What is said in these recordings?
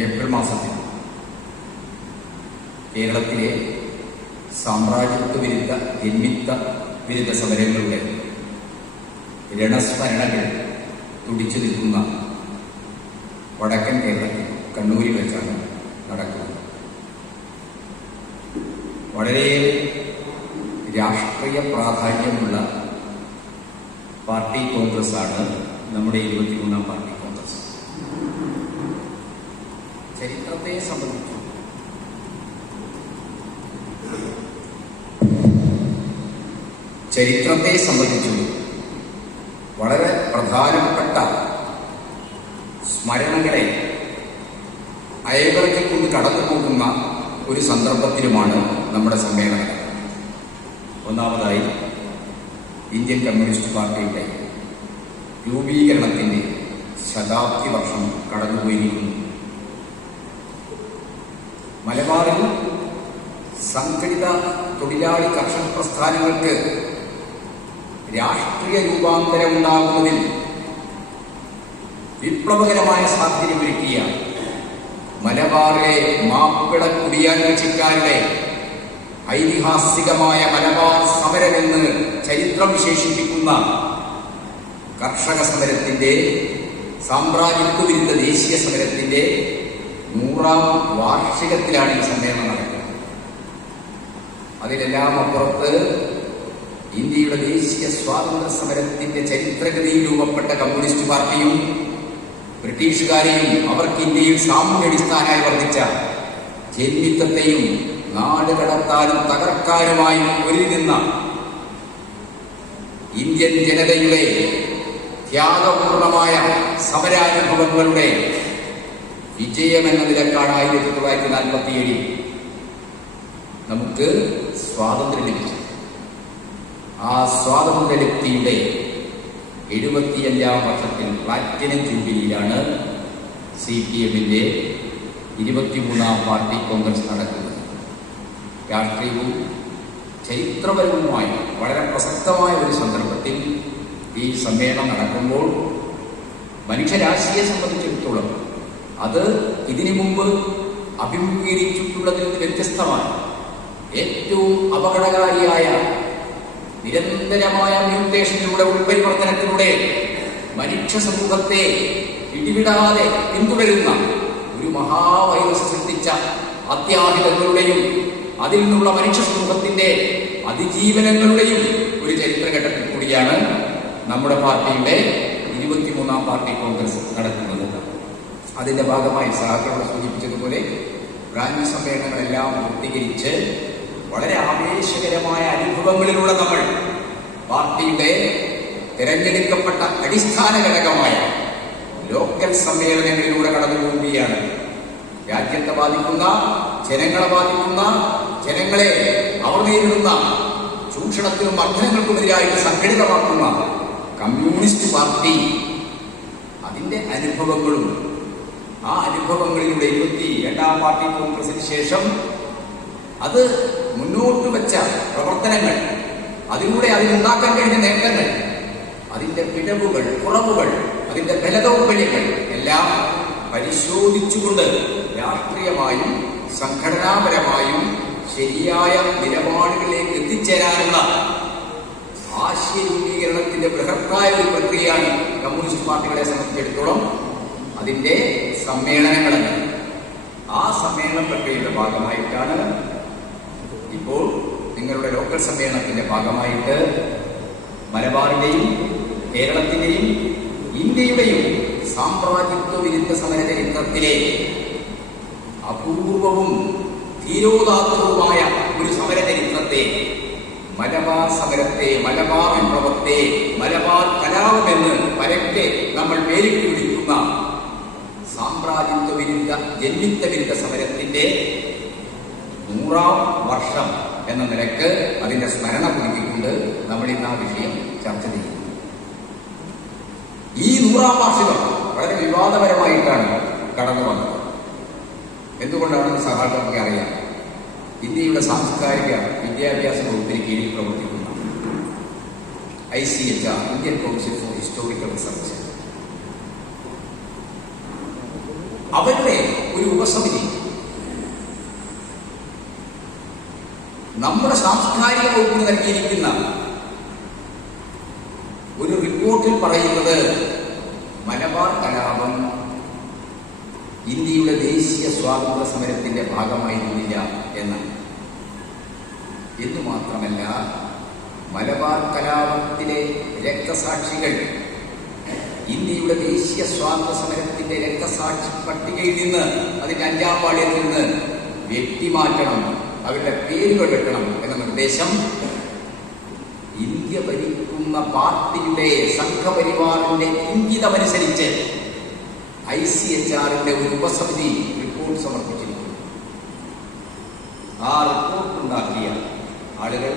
April മാസത്തിൽ കേരളത്തിലെ സാമ്രാജ്യത്വ വിരുദ്ധ ജന്മിത്ത വിരുദ്ധ സമരങ്ങളുടെ രണസ്മരണകൾ തുടിച്ചു നിൽക്കുന്ന വടക്കൻ കേരളത്തിൽ കണ്ണൂരിൽ വെച്ചാണ് നടക്കുന്നത്. വളരെയേറെ രാഷ്ട്രീയ പ്രാധാന്യമുള്ള പാർട്ടി കോൺഗ്രസ്സാണ് നമ്മുടെ 23-ാം പാർട്ടി കോൺഗ്രസ്. ചരിത്രത്തെ സംബന്ധിച്ചു വളരെ പ്രധാനപ്പെട്ട സ്മരണകളെ അയവിറക്കിക്കൊണ്ട് കടന്നു പോകുന്ന ഒരു സന്ദർഭത്തിലുമാണ് നമ്മുടെ സമ്മേളനം. ഒന്നാമതായി ഇന്ത്യൻ കമ്മ്യൂണിസ്റ്റ് പാർട്ടിയുടെ രൂപീകരണത്തിന്റെ ശതാബ്ദി വർഷം കടന്നുപോയിരിക്കുന്നു. മലബാറിൽ സംഘടിത തൊഴിലാളി കർഷക പ്രസ്ഥാനങ്ങൾക്ക് രാഷ്ട്രീയ രൂപാന്തരം ഉണ്ടാകുന്നതിൽ വിപ്ലവകരമായ സാഹചര്യമൊരുക്കിയ മലബാറിലെ മാപ്പിള കുടിയാൻ കക്ഷിക്കാരുടെ ഐതിഹാസികമായ മലബാർ സമരമെന്ന് ചരിത്രം വിശേഷിപ്പിക്കുന്ന കർഷക സമരത്തിന്റെ സാമ്രാജ്യത്വ വിരുദ്ധ ദേശീയ സമരത്തിന്റെ 100-ാം വാർഷികത്തിലാണ് ഈ സമ്മേളനം നടക്കുന്നത്. അതിലെല്ലാം അപ്പുറത്ത് ഇന്ത്യയുടെ ദേശീയ സ്വാതന്ത്ര്യ സമരത്തിന്റെ ചരിത്രഗതിയിൽ രൂപപ്പെട്ട കമ്മ്യൂണിസ്റ്റ് പാർട്ടിയും ബ്രിട്ടീഷുകാരെയും അവർക്ക് ഇന്ത്യയിൽ സാമൂഹ്യാടിസ്ഥാനമായി വർദ്ധിച്ച ജന്മിത്വത്തെയും നാട് കടത്താനും തകർക്കാനുമായി ഒരുങ്ങുന്ന ഇന്ത്യൻ ജനതയുടെ ത്യാഗപൂർണമായ സമരാനുഭവങ്ങളുടെ വിജയമെന്ന നിലക്കാണ് 1947 നമുക്ക് സ്വാതന്ത്ര്യം ലഭിച്ചു. ആ സ്വാതന്ത്ര്യലബ്ധിയുടെ 75-ാം വർഷത്തിൽ പ്ലാറ്റിനം ജൂബിലിയിലാണ് CPM-ന്റെ 23-ാം പാർട്ടി കോൺഗ്രസ് നടക്കുന്നത്. രാഷ്ട്രീയവും ചരിത്രപരവുമായി വളരെ പ്രസക്തമായ ഒരു സന്ദർഭത്തിൽ ഈ സമ്മേളനം നടക്കുമ്പോൾ മനുഷ്യരാശിയെ സംബന്ധിച്ചിടത്തോളം അത് ഇതിനു മുമ്പ് അഭിമുഖീകരിച്ചിട്ടുള്ളതിൽ നിന്ന് വ്യത്യസ്തമാണ്. ഏറ്റവും അപകടകാരിയായ നിരന്തരമായ മ്യൂട്ടേഷനിലൂടെ ഉൾപരിവർത്തനത്തിലൂടെ മനുഷ്യ സമൂഹത്തെ പിടിവിടാതെ പിന്തുടരുന്ന ഒരു മഹാവൈറസ് സൃഷ്ടിച്ച അത്യാഹിതങ്ങളുടെയും അതിൽ നിന്നുള്ള മനുഷ്യ സമൂഹത്തിന്റെ അതിജീവനങ്ങളുടെയും ഒരു ചരിത്രഘട്ടത്തിൽ കൂടിയാണ് നമ്മുടെ പാർട്ടിയുടെ 23-ാം പാർട്ടി കോൺഗ്രസ് നടക്കുന്നത്. അതിന്റെ ഭാഗമായി സഹാക്കളോട് സൂചിപ്പിച്ചതുപോലെ ബ്രാഞ്ച് സമ്മേളനങ്ങളെല്ലാം പൂർത്തീകരിച്ച് വളരെ ആവേശകരമായ അനുഭവങ്ങളിലൂടെ നമ്മൾ പാർട്ടിയുടെ തിരഞ്ഞെടുക്കപ്പെട്ട അടിസ്ഥാന ഘടകമായ ലോക്കൽ സമ്മേളനങ്ങളിലൂടെ കടന്നു പോവുകയാണ്. രാജ്യത്തെ ബാധിക്കുന്ന, ജനങ്ങളെ ബാധിക്കുന്ന, ജനങ്ങളെ അവർ നേരിടുന്ന ചൂഷണത്തിനും മർദ്ദനങ്ങൾക്കുമെതിരായിട്ട് സംഘടിതമാക്കുന്ന കമ്മ്യൂണിസ്റ്റ് പാർട്ടി അതിന്റെ അനുഭവങ്ങളും ആ അനുഭവങ്ങളിലൂടെ 22-ാം പാർട്ടി കോൺഗ്രസിന് ശേഷം അത് മുന്നോട്ട് വെച്ച പ്രവർത്തനങ്ങൾ, അതിലൂടെ അതിനുണ്ടാക്കാൻ കഴിഞ്ഞ നേട്ടങ്ങൾ, അതിന്റെ പിഴവുകൾ, കുറവുകൾ, അതിന്റെ ബലദൗർബല്യങ്ങൾ എല്ലാം പരിശോധിച്ചുകൊണ്ട് രാഷ്ട്രീയമായും സംഘടനാപരമായും ശരിയായ നിലപാടുകളിലേക്ക് എത്തിച്ചേരാനുള്ള ആശയ രൂപീകരണത്തിന്റെ ബൃഹത്തായ ഒരു പ്രക്രിയയാണ് കമ്മ്യൂണിസ്റ്റ് പാർട്ടികളെ സംബന്ധിച്ചിടത്തോളം അതിന്റെ സമ്മേളനങ്ങൾ. ആ സമ്മേളന പ്രക്രിയയുടെ ഭാഗമായിട്ടാണ് ഇപ്പോൾ നിങ്ങളുടെ ലോക്കൽ സമ്മേളനത്തിന്റെ ഭാഗമായിട്ട് മലബാറിന്റെയും കേരളത്തിന്റെയും ഇന്ത്യയുടെയും സാമ്രാജ്യത്വ വിരുദ്ധ സമര ചരിത്രത്തിലെ അപൂർവവും ധീരോദാത്തവുമായ ഒരു സമര ചരിത്രത്തെ, മലബാർ സമരത്തെ, മലബാർ വിപ്ലവത്തെ, മലബാർ കലാപമെന്ന് പരക്കെ നമ്മൾ പേരിട്ട് വിളിക്കുന്ന സാമ്രാജ്യത്വ വിരുദ്ധ ജന്മിത്ത വിരുദ്ധ സമരത്തിന്റെ 100-ാം വർഷം എന്ന നിലക്ക് അതിന്റെ സ്മരണ പുതുക്കിക്കൊണ്ട് നമ്മൾ ഇന്ന് ആ വിഷയം ചർച്ച ചെയ്യുന്നു. ഈ 100-ാം വാർഷികം വളരെ വിവാദപരമായിട്ടാണ് കടന്നു വന്നത്. എന്തുകൊണ്ടാണെന്ന് സഹാക്കൾക്ക് അറിയാം. ഇന്ത്യയുടെ സാംസ്കാരിക വിദ്യാഭ്യാസ വകുപ്പിന് കീഴിൽ പ്രവർത്തിക്കുന്ന ICHR, Indian council four historical research, അവരുടെ ഒരു ഉപസമിതി നമ്മുടെ സാംസ്കാരിക വകുപ്പിന് നൽകിയിരിക്കുന്ന ഒരു റിപ്പോർട്ടിൽ പറയുന്നത് മലബാർ കലാപം ഇന്ത്യയുടെ ദേശീയ സ്വാതന്ത്ര്യ സമരത്തിന്റെ ഭാഗമായിരുന്നില്ല എന്നാണ്. എന്നു മാത്രമല്ല, മലബാർ കലാപത്തിലെ രക്തസാക്ഷികൾ ഇന്ത്യയുടെ ദേശീയ സ്വാതന്ത്ര്യ സമരത്തിന്റെ രക്തസാക്ഷി പട്ടികയിൽ നിന്ന്, അതിന്റെ 5-ാം പാഠ്യത്തിൽ നിന്ന് വെട്ടിമാറ്റണം, അവരുടെ പേരുകൾ വെട്ടണം എന്ന നിർദ്ദേശം ഇന്ത്യ ഭരിക്കുന്ന പാർട്ടിയുടെ സംഘപരിവാറിന്റെ ഇംഗിതമനുസരിച്ച് ICHR-ന്റെ ഒരു ഉപസമിതി റിപ്പോർട്ട് സമർപ്പിച്ചിരിക്കുന്നു. ആ റിപ്പോർട്ട് ഉണ്ടാക്കിയ ആളുകൾ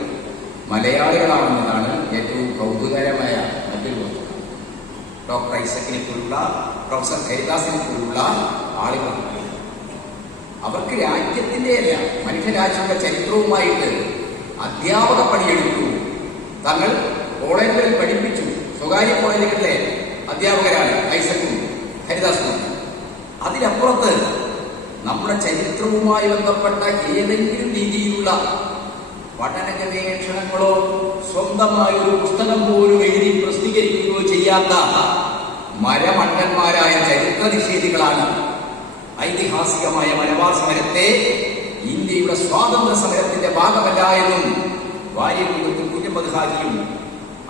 മലയാളികളാണെന്നതാണ് ഏറ്റവും കൗതുകകരമായ മറ്റൊരു വസ്തുത. ഡോക്ടർ ഐസക്കിനെ പോലുള്ള, പ്രൊഫസർ ഹരിദാസിനെ പോലുള്ള ആളുകളാണ്. അവർക്ക് രാജ്യത്തിന്റെ അല്ല, മനുഷ്യരാജ്യങ്ങളുടെ ചരിത്രവുമായിട്ട് അധ്യാപക പണിയെടുത്തു. തങ്ങൾ കോളേജുകളിൽ പഠിപ്പിച്ചു. സ്വകാര്യ കോളേജുകളിലെ അധ്യാപകരാണ് ഐസക്കും ഹരിദാസും. അതിനപ്പുറത്ത് നമ്മുടെ ചരിത്രവുമായി ബന്ധപ്പെട്ട ഏതെങ്കിലും രീതിയിലുള്ള പഠന ഗവേഷണങ്ങളോ സ്വന്തമായ ഒരു പുസ്തകം പോലും എഴുതി പ്രസിദ്ധീകരിക്കുകയോ ചെയ്യാത്ത മരമണ്ടന്മാരായ ചരിത്ര നിഷേധികളാണ് ഐതിഹാസികമായ മലബാർ സമരത്തെ ഇന്ത്യയുടെ സ്വാതന്ത്ര്യ സമരത്തിന്റെ ഭാഗമല്ല എന്നും വാര്യകുന്നത്തും കുഞ്ഞമ്മദ് ഹാജിയും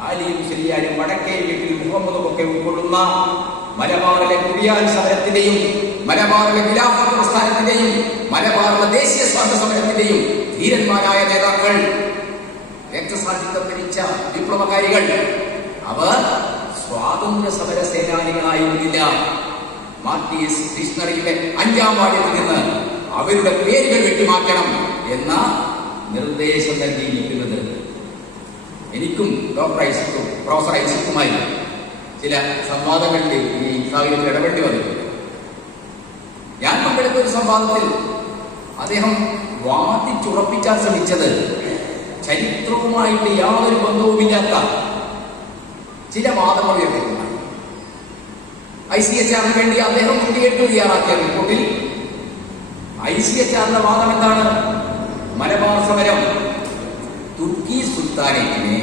ആലിയും ശരിയാരും വടക്കേ വീട്ടിൽ മുഹമ്മദും ഒക്കെ ഉൾക്കൊള്ളുന്ന മലബാറിലെ കുടിയാൻ സമരത്തിന്റെയും മലബാറിലെ ഖിലാഫത്ത് പ്രസ്ഥാനത്തിന്റെയും മലബാറിലെ ദേശീയ സ്വാതന്ത്ര്യ സമരത്തിന്റെയും ധീരന്മാരായ നേതാക്കൾ, രക്തസാക്ഷിത്വം വരിച്ച വിപ്ലവകാരികൾ, അവർ സ്വാതന്ത്ര്യ സമര സേനാനികളായിരുന്നില്ല. മാർട്ടിയസ് ഡിക്ഷണറിയുടെ 5-ാം പാഠ്യത്തിൽ നിന്ന് അവരുടെ പേരുകൾ വെട്ടിമാറ്റണം എന്ന നിർദ്ദേശം നൽകിയിരിക്കുന്നത്. എനിക്കും ഡോക്ടർ ഐസക്കും പ്രൊഫസർ ഐസക്കുമായി ചില സംവാദങ്ങളിൽ ഈ സാഹചര്യത്തിൽ ഇടപെടേണ്ടി വന്നു. ഞാൻ പങ്കെടുത്ത ഒരു സംവാദത്തിൽ അദ്ദേഹം വാദിച്ചുറപ്പിക്കാൻ ശ്രമിച്ചത് ചരിത്രവുമായിട്ട് യാതൊരു ബന്ധവുമില്ലാത്ത ചില വാദങ്ങൾ ഉയർത്തിയിട്ടുണ്ട്. ICHR-ന് വേണ്ടി അദ്ദേഹം തയ്യാറാക്കിയ റിപ്പോർട്ടിൽ ICHR-ന്റെ വാദം എന്താണ്? മലബാർ സമരം തുർക്കി സുൽത്താനേറ്റിനെ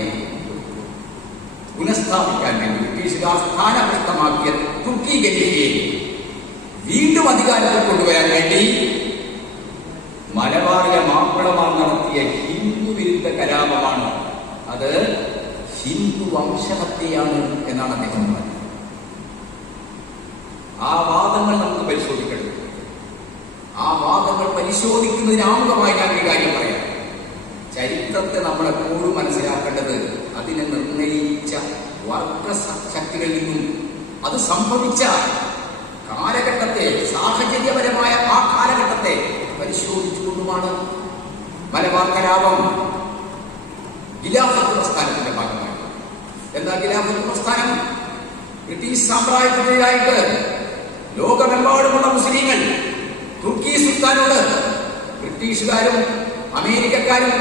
പുനഃസ്ഥാപിക്കാൻ വേണ്ടി ബ്രിട്ടീഷുകാർ സ്ഥാനഭ്രഷ്ടമാക്കിയ തുർക്കി ഖലീഫയെ വീണ്ടും അധികാരത്തിൽ കൊണ്ടുവരാൻ വേണ്ടി മലബാറിലെ മാപ്പിളമാർ നടത്തിയ ഹിന്ദു വിരുദ്ധ കലാപമാണ്, അത് ഹിന്ദു വംശഹത്യയാണ് എന്നാണ് അദ്ദേഹം പറഞ്ഞത്. ആ വാദങ്ങൾ നമുക്ക് പരിശോധിക്കണം. ആ വാദങ്ങൾ പരിശോധിക്കുന്നതിനാമുഖമായി ഞാൻ ഒരു കാര്യം പറയാം. ചരിത്രത്തെ നമ്മൾ എപ്പോഴും മനസ്സിലാക്കേണ്ടത് അതിനെ നിർണയിച്ച വർഗശക്തികളിൽ നിന്നും അത് സംഭവിച്ച കാലഘട്ടത്തെ, സാഹചര്യപരമായ ആ കാലഘട്ടത്തെ പരിശോധിച്ചുകൊണ്ടുമാണ്. മലബാർ കലാപം ഖിലാഫത്ത് പ്രസ്ഥാനത്തിന്റെ ഭാഗമായി. എന്താ ഖിലാഫത്ത് പ്രസ്ഥാനം? ബ്രിട്ടീഷ് സാമ്രാജ്യത്തിനെതിരായിട്ട് ലോകമെമ്പാടുമുള്ള മുസ്ലിങ്ങൾ തുർക്കി സുൽത്താനോട് ബ്രിട്ടീഷുകാരും അമേരിക്കക്കാരും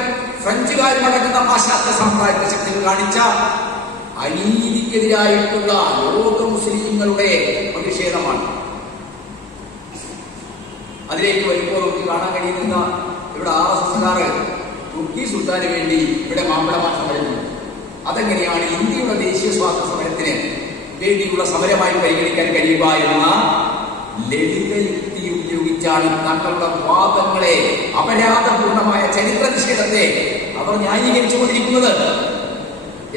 ഫ്രഞ്ചുകാരും അടങ്ങുന്ന പാശ്ചാത്യ സാമ്രാജ്യ ശക്തികൾ കാണിച്ച അനീതിക്കെതിരായിട്ടുള്ള ലോക മുസ്ലിങ്ങളുടെ പ്രതിഷേധമാണ്. അതിലേക്ക് വരുമ്പോൾ നമുക്ക് കാണാൻ കഴിയുന്ന ഇവിടെ RSSകാർ തുർക്കി സുൽത്താന് വേണ്ടി ഇവിടെ മാപ്പിളമാർ സമരം. അതെങ്ങനെയാണ് ഇന്ത്യയുടെ ദേശീയ സ്വാതന്ത്ര്യ സമരത്തിന് വേണ്ടിയുള്ള സമരമായി പരിഗണിക്കാൻ കഴിയുക എന്ന ലളിത യുക്തി ഉപയോഗിച്ചാണ് തങ്ങളുടെ വാദങ്ങളെ, അപരാധപൂർണമായ ചരിത്ര നിഷേധത്തെ അവർ ന്യായീകരിച്ചുകൊണ്ടിരിക്കുന്നത്.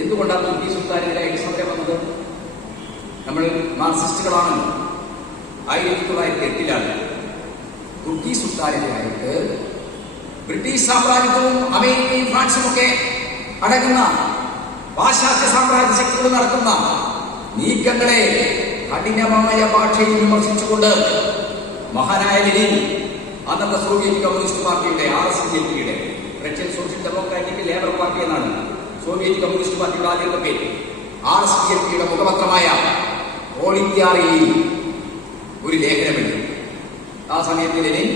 എന്തുകൊണ്ടാണ് തുർക്കി സുൽത്താനെതിരായിട്ട് സമരം വന്നത്? നമ്മൾ മാർക്സിസ്റ്റുകളാണ്. 1908-ലാണ് തുർക്കി സുൽത്താനെതിരായിട്ട് ബ്രിട്ടീഷ് സാമ്രാജ്യവും അമേരിക്കയും ഫ്രാൻസും ഒക്കെ അടങ്ങുന്ന പാശ്ചാത്യ സാമ്രാജ്യ ശക്തികൾ നടത്തുന്ന നീക്കങ്ങളെ കഠിനമായ ഭാഷയിൽ വിമർശിച്ചുകൊണ്ട് മഹാനായ ലെനിൻ, അന്നത്തെ സോവിയറ്റ് കമ്മ്യൂണിസ്റ്റ് പാർട്ടിയുടെ RSDPയുടെ, Russian social democratic labour party എന്നാണ് സോവിയറ്റ് കമ്മ്യൂണിസ്റ്റ് പാർട്ടിയുടെ ആദ്യത്തെ പേര്. RSDPയുടെ മുഖപത്രമായ ഓളിത്യാറിയിൽ ഒരു ലേഖനമുണ്ട്. ആ സമയത്ത് ലെനിൻ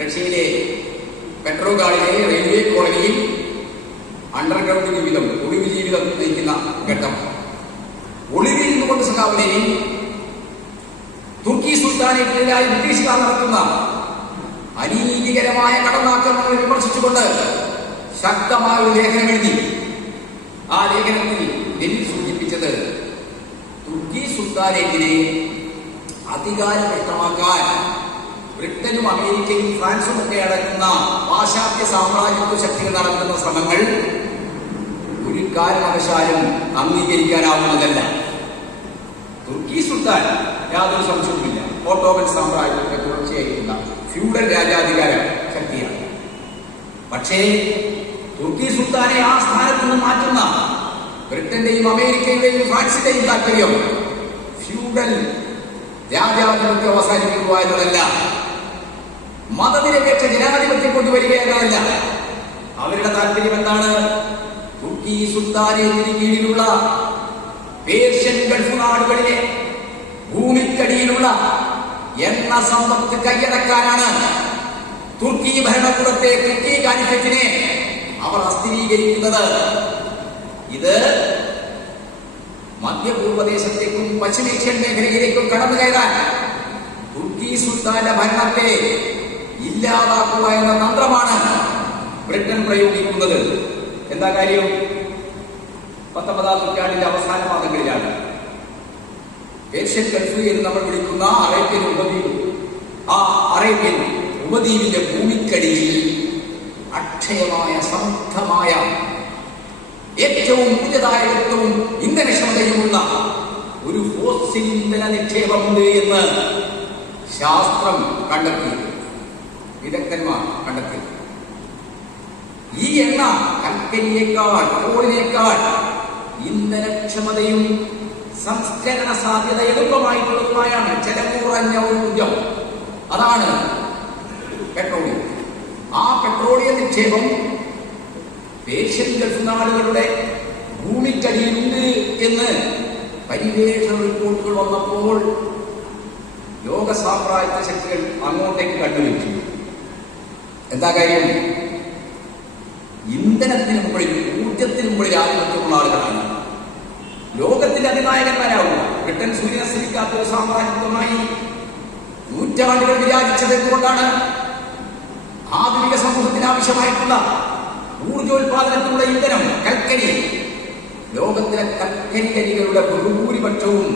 റഷ്യയിലെ പെട്രോഗാഡിലെ റെയിൽവേ കോളനിയിൽ അണ്ടർഗ്രൗണ്ട് ജീവിതം, ഒളിവ് ജീവിതം നയിക്കുന്ന ഘട്ടം. ഒളിവിൽ നിന്നുകൊണ്ട് സഖാവ് ലെനിൻ തുർക്കി സുൽത്താനെതിരായി ബ്രിട്ടീഷുകാർ നടത്തുന്ന അനീതികരമായ കടന്നാക്രമണങ്ങൾ വിമർശിച്ചുകൊണ്ട് ശക്തമായ ഒരു ലേഖനം എഴുതി. ആ ലേഖനത്തിൽ ലെനിൻ സൂചിപ്പിച്ചത് തുർക്കി സുൽത്താനെതിരെ അധികാരം വ്യക്തമാക്കാൻ ബ്രിട്ടനും അമേരിക്കയും ഫ്രാൻസും ഒക്കെ അടങ്ങുന്ന പാശ്ചാത്യ സാമ്രാജ്യത്വ ശക്തികൾ നടത്തുന്ന ശ്രമങ്ങൾ ഒരു കാരണവശാലും അംഗീകരിക്കാനാവുന്നതല്ല. തുർക്കി സുൽത്താൻ യാതൊരു സംശയവുമില്ല ഓട്ടോമൻ സാമ്രാജ്യത്തിന്റെ തുടർച്ചയായിരിക്കുന്ന ഫ്യൂഡൽ രാജാധികാര ശക്തിയാണ്. പക്ഷേ തുർക്കി സുൽത്താനെ ആ സ്ഥാനത്ത് നിന്ന് മാറ്റുന്ന ബ്രിട്ടന്റെയും അമേരിക്കയുടെയും ഫ്രാൻസിന്റെയും താല്പര്യം ഫ്യൂഡൽ രാജാധിപത്യം അവസാനിപ്പിക്കുക എന്നതല്ല, മതനിരപേക്ഷ ജനാധിപത്യം കൊണ്ടുവരിക എന്നതല്ല. അവരുടെ താല്പര്യം എന്താണ്? തുർക്കി സുൽത്താനെതിന് കീഴിലുള്ള പേർഷ്യൻ ഗൾഫ് നാടുകളിലെ ഭൂമിക്കടിയിലുള്ള എണ്ണ സമ്പത്ത് കൈയടക്കാനാണ്. തുർക്കി ഭരണകൂടത്തെ, തുർക്കി കാലിഫറ്റിനെ അവർ അസ്ഥിരീകരിക്കുന്നത്. ഇത് മധ്യപൂർവദേശത്തേക്കും പശ്ചിമേഷ്യൻ മേഖലയിലേക്കും കടന്നു കയറാൻ തുർക്കി സുൽത്താന്റെ ഭരണത്തെ ഇല്ലാതാക്കുക എന്ന തന്ത്രമാണ് ബ്രിട്ടൻ പ്രയോഗിക്കുന്നത്. എന്താ കാര്യം? 19ാം നൂറ്റാണ്ടിന്റെ അവസാന പാദങ്ങളിലാണ് പേർഷ്യൻ ഗൾഫ് എന്ന് നമ്മൾ വിളിക്കുന്ന അറേബ്യൻ ഉപദ്വീപ്, ആ അറേബ്യൻ ഉപദ്വീപിന്റെ ഭൂമിക്കടിയിൽ അക്ഷയമായ സമൃദ്ധമായ ഏറ്റവും ഊർജ്ജദായകത്വവും ഇന്ധനക്ഷമതയുമുള്ള ഒരു ഫോസിൽ ഇന്ധന നിക്ഷേപമുണ്ട് എന്ന് ശാസ്ത്രം കണ്ടെത്തി, വിദഗ്ധന്മാർ കണ്ടെത്തി. ഈ എണ്ണ കൽക്കരിയേക്കാൾ, പെട്രോളിനേക്കാൾ ഇന്ധനക്ഷമതയും സംസ്കരണ സാധ്യത എളുപ്പമായിട്ടുള്ളതുമായാണ്. ചെലവ് കുറഞ്ഞ ഊർജം, അതാണ് പെട്രോളിയം. ആ പെട്രോളിയം നിക്ഷേപം പേർഷ്യൻ ഗൾഫ് നാടുകളുടെ ഭൂമിക്കടിയിലുണ്ട് എന്ന് പര്യവേഷണ റിപ്പോർട്ടുകൾ വന്നപ്പോൾ ലോക സാമ്രാജ്യ ശക്തികൾ അങ്ങോട്ടേക്ക് കണ്ടുവച്ചു. എന്താ കാര്യം? ഇന്ധനത്തിന് മുകളിൽ, ഊർജത്തിന് മുകളിൽ ആധിപത്യമുള്ള ആളുകളാണ്. ലോകത്തിന്റെ അതിനായകന്മാരാവുക. ബ്രിട്ടൻ സൂര്യനസ്തമിക്കാത്ത ഒരു സാമ്രാജ്യത്വമായി നൂറ്റാണ്ടുകൾ വിരാജിച്ചത് എന്തുകൊണ്ടാണ്? ആധുനിക സമൂഹത്തിന് ആവശ്യമായിട്ടുള്ള ഊർജോത്പാദനത്തിനുള്ള ഇന്ധനം കൽക്കരി. ലോകത്തിലെ കൽക്കരി ഖനികളുടെ ബഹുഭൂരിപക്ഷവും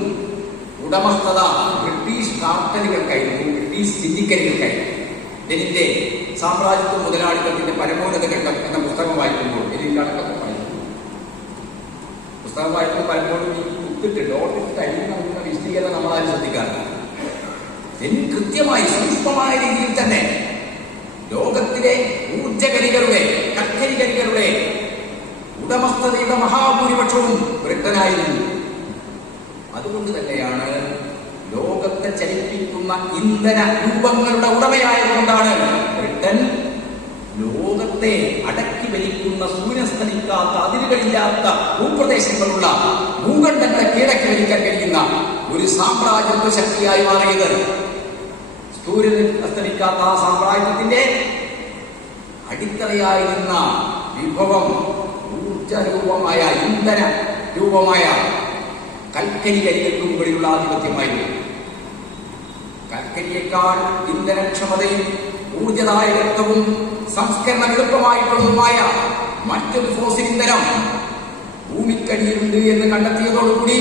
ഉടമസ്ഥത ബ്രിട്ടീഷ് കാർട്ടലുകൾക്കായിരുന്നു, ബ്രിട്ടീഷ് സിൻഡിക്കേറ്റുകൾക്കായിരുന്നു. ലെനിന്റെ സാമ്രാജ്യത്വ മുതലാളിത്തത്തിന്റെ പരമോന്നത ഘട്ടം എന്ന പുസ്തകം വായിക്കുമ്പോൾ ലെനിൻ കണക്കൊക്കെ പറയുന്നു. പുസ്തകം വായിക്കുമ്പോൾ പലപ്പോഴും ഈ കുത്തിട്ട് ഡോട്ടിട്ട് അഴിയുന്ന വിശദീകരണം നമ്മളാരും ശ്രദ്ധിക്കാറില്ല. ലെനിൻ കൃത്യമായി സൂക്ഷ്മമായ രീതിയിൽ തന്നെ ലോകത്തിലെ ഊർജഖനികളുടെ, കൽക്കരി ഖനികളുടെ ഉടമസ്ഥതയുടെ മഹാഭൂരിപക്ഷവും ബ്രിട്ടനായിരുന്നു. അതുകൊണ്ട് തന്നെയാണ് ലോകത്തെ ചലിപ്പിക്കുന്ന ഇന്ധന രൂപങ്ങളുടെ ഉടമയായതുകൊണ്ടാണ് ബ്രിട്ടൻ ലോകത്തെ അടക്കി വലിക്കുന്ന, സൂര്യസ്തമിക്കാത്ത, അതിരുകളില്ലാത്ത ഭൂപ്രദേശങ്ങളുള്ള ഭൂഖണ്ഡങ്ങളെ കീഴടക്കി വലിക്കാൻ കഴിയുന്ന ഒരു സാമ്രാജ്യത്വ ശക്തിയായി മാറിയത്. സൂര്യൻ അസ്തമിക്കാത്ത ആ സാമ്രാജ്യത്തിന്റെ അടിത്തറയായിരുന്ന വിഭവം, ഊർജരൂപമായ, ഇന്ധന രൂപമായ കൽക്കരി ഖനികൾക്ക് മുകളിലുള്ള ആധിപത്യമായിരുന്നു. കൽക്കരിയേക്കാൾ ഇന്ധനക്ഷമതയും ഊർജദായകത്വവും സംസ്കരണം എളുപ്പമായിട്ടുള്ളതുമായ മറ്റൊരു ഫോസിൽ ഇന്ധനം ഭൂമിക്കടിയിലുണ്ട് എന്ന് കണ്ടെത്തിയതോടുകൂടി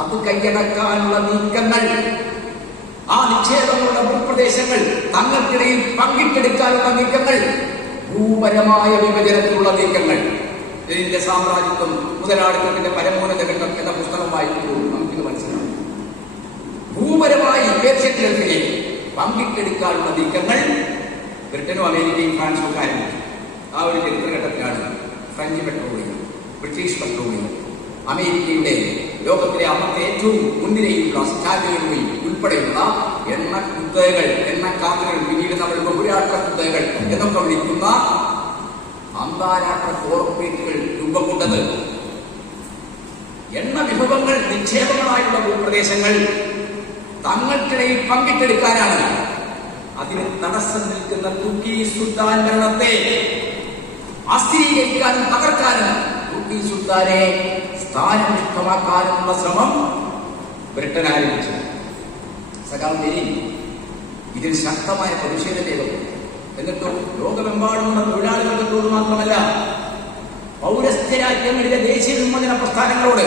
അത് കൈയടക്കാനുള്ള നീക്കങ്ങൾ, ആ നിക്ഷേപങ്ങളുടെ ഭൂപ്രദേശങ്ങൾ തങ്ങൾക്കിടയിൽ പങ്കിട്ടെടുക്കാനുള്ള നീക്കങ്ങൾ, ഭൂപരമായ വിഭജനത്തിലുള്ള നീക്കങ്ങൾ, ഇതിന്റെ സാമ്രാജ്യത്വം മുതലാളിത്തത്തിന്റെ പരമോന്നത ഘട്ടം എന്ന പുസ്തകം വായിക്കുമ്പോൾ നമുക്കിത് മനസ്സിലാവും. ഭൂപരമായി പേർഷ്യൻ ഗൾഫിനെ പങ്കിട്ടെടുക്കാനുള്ള നീക്കങ്ങൾ ബ്രിട്ടനും അമേരിക്കയും ഫ്രാൻസും ഒക്കെ ആരംഭിച്ചു. ആ ഒരു ചരിത്രഘട്ടത്തിലാണ് ഫ്രഞ്ച് പെട്രോളിയം, ബ്രിട്ടീഷ് പെട്രോളിയം, അമേരിക്കയുടെ ലോകത്തിലെ അന്നത്തെ ഏറ്റവും മുൻനിരയിലുള്ള സ്റ്റാലിനുമായി ഉൾപ്പെടെയുള്ള എണ്ണ കുത്തകകൾ, എണ്ണക്കാത്തുകൾ, പിന്നീട് നമ്മൾ ബഹുരാഷ്ട്ര കുത്തകകൾ എന്നൊക്കെ വിളിക്കുന്ന അന്താരാഷ്ട്ര കോർപ്പറേറ്റുകൾ രൂപം കൊണ്ടത്. എണ്ണ വിഭവങ്ങൾ, നിക്ഷേപങ്ങളായുള്ള ഭൂപ്രദേശങ്ങൾ തങ്ങൾക്കിടയിൽ പങ്കിട്ടെടുക്കാനാണ്. അതിന് തടസ്സം നിൽക്കുന്ന തുർക്കി സുൽത്താൻ ഭരണത്തെ അസ്ഥിരീകരിക്കാനും തകർക്കാനും, തുർക്കി സുൽത്താനെ സ്ഥാനനിഷ്ഠമാക്കാനുള്ള ശ്രമം ബ്രിട്ടൻ ആരംഭിച്ചു. സഖാവ് ലെനിൻ ഇതിൽ ശക്തമായ പ്രതിഷേധം രേഖപ്പെടുത്തി. എന്നിട്ടും ലോകമെമ്പാടുമുള്ള തൊഴിലാളികൾക്കോട് മാത്രമല്ല, പൗരസ്ത്യ രാജ്യങ്ങളിലെ ദേശീയ വിമോചന പ്രസ്ഥാനങ്ങളോട്,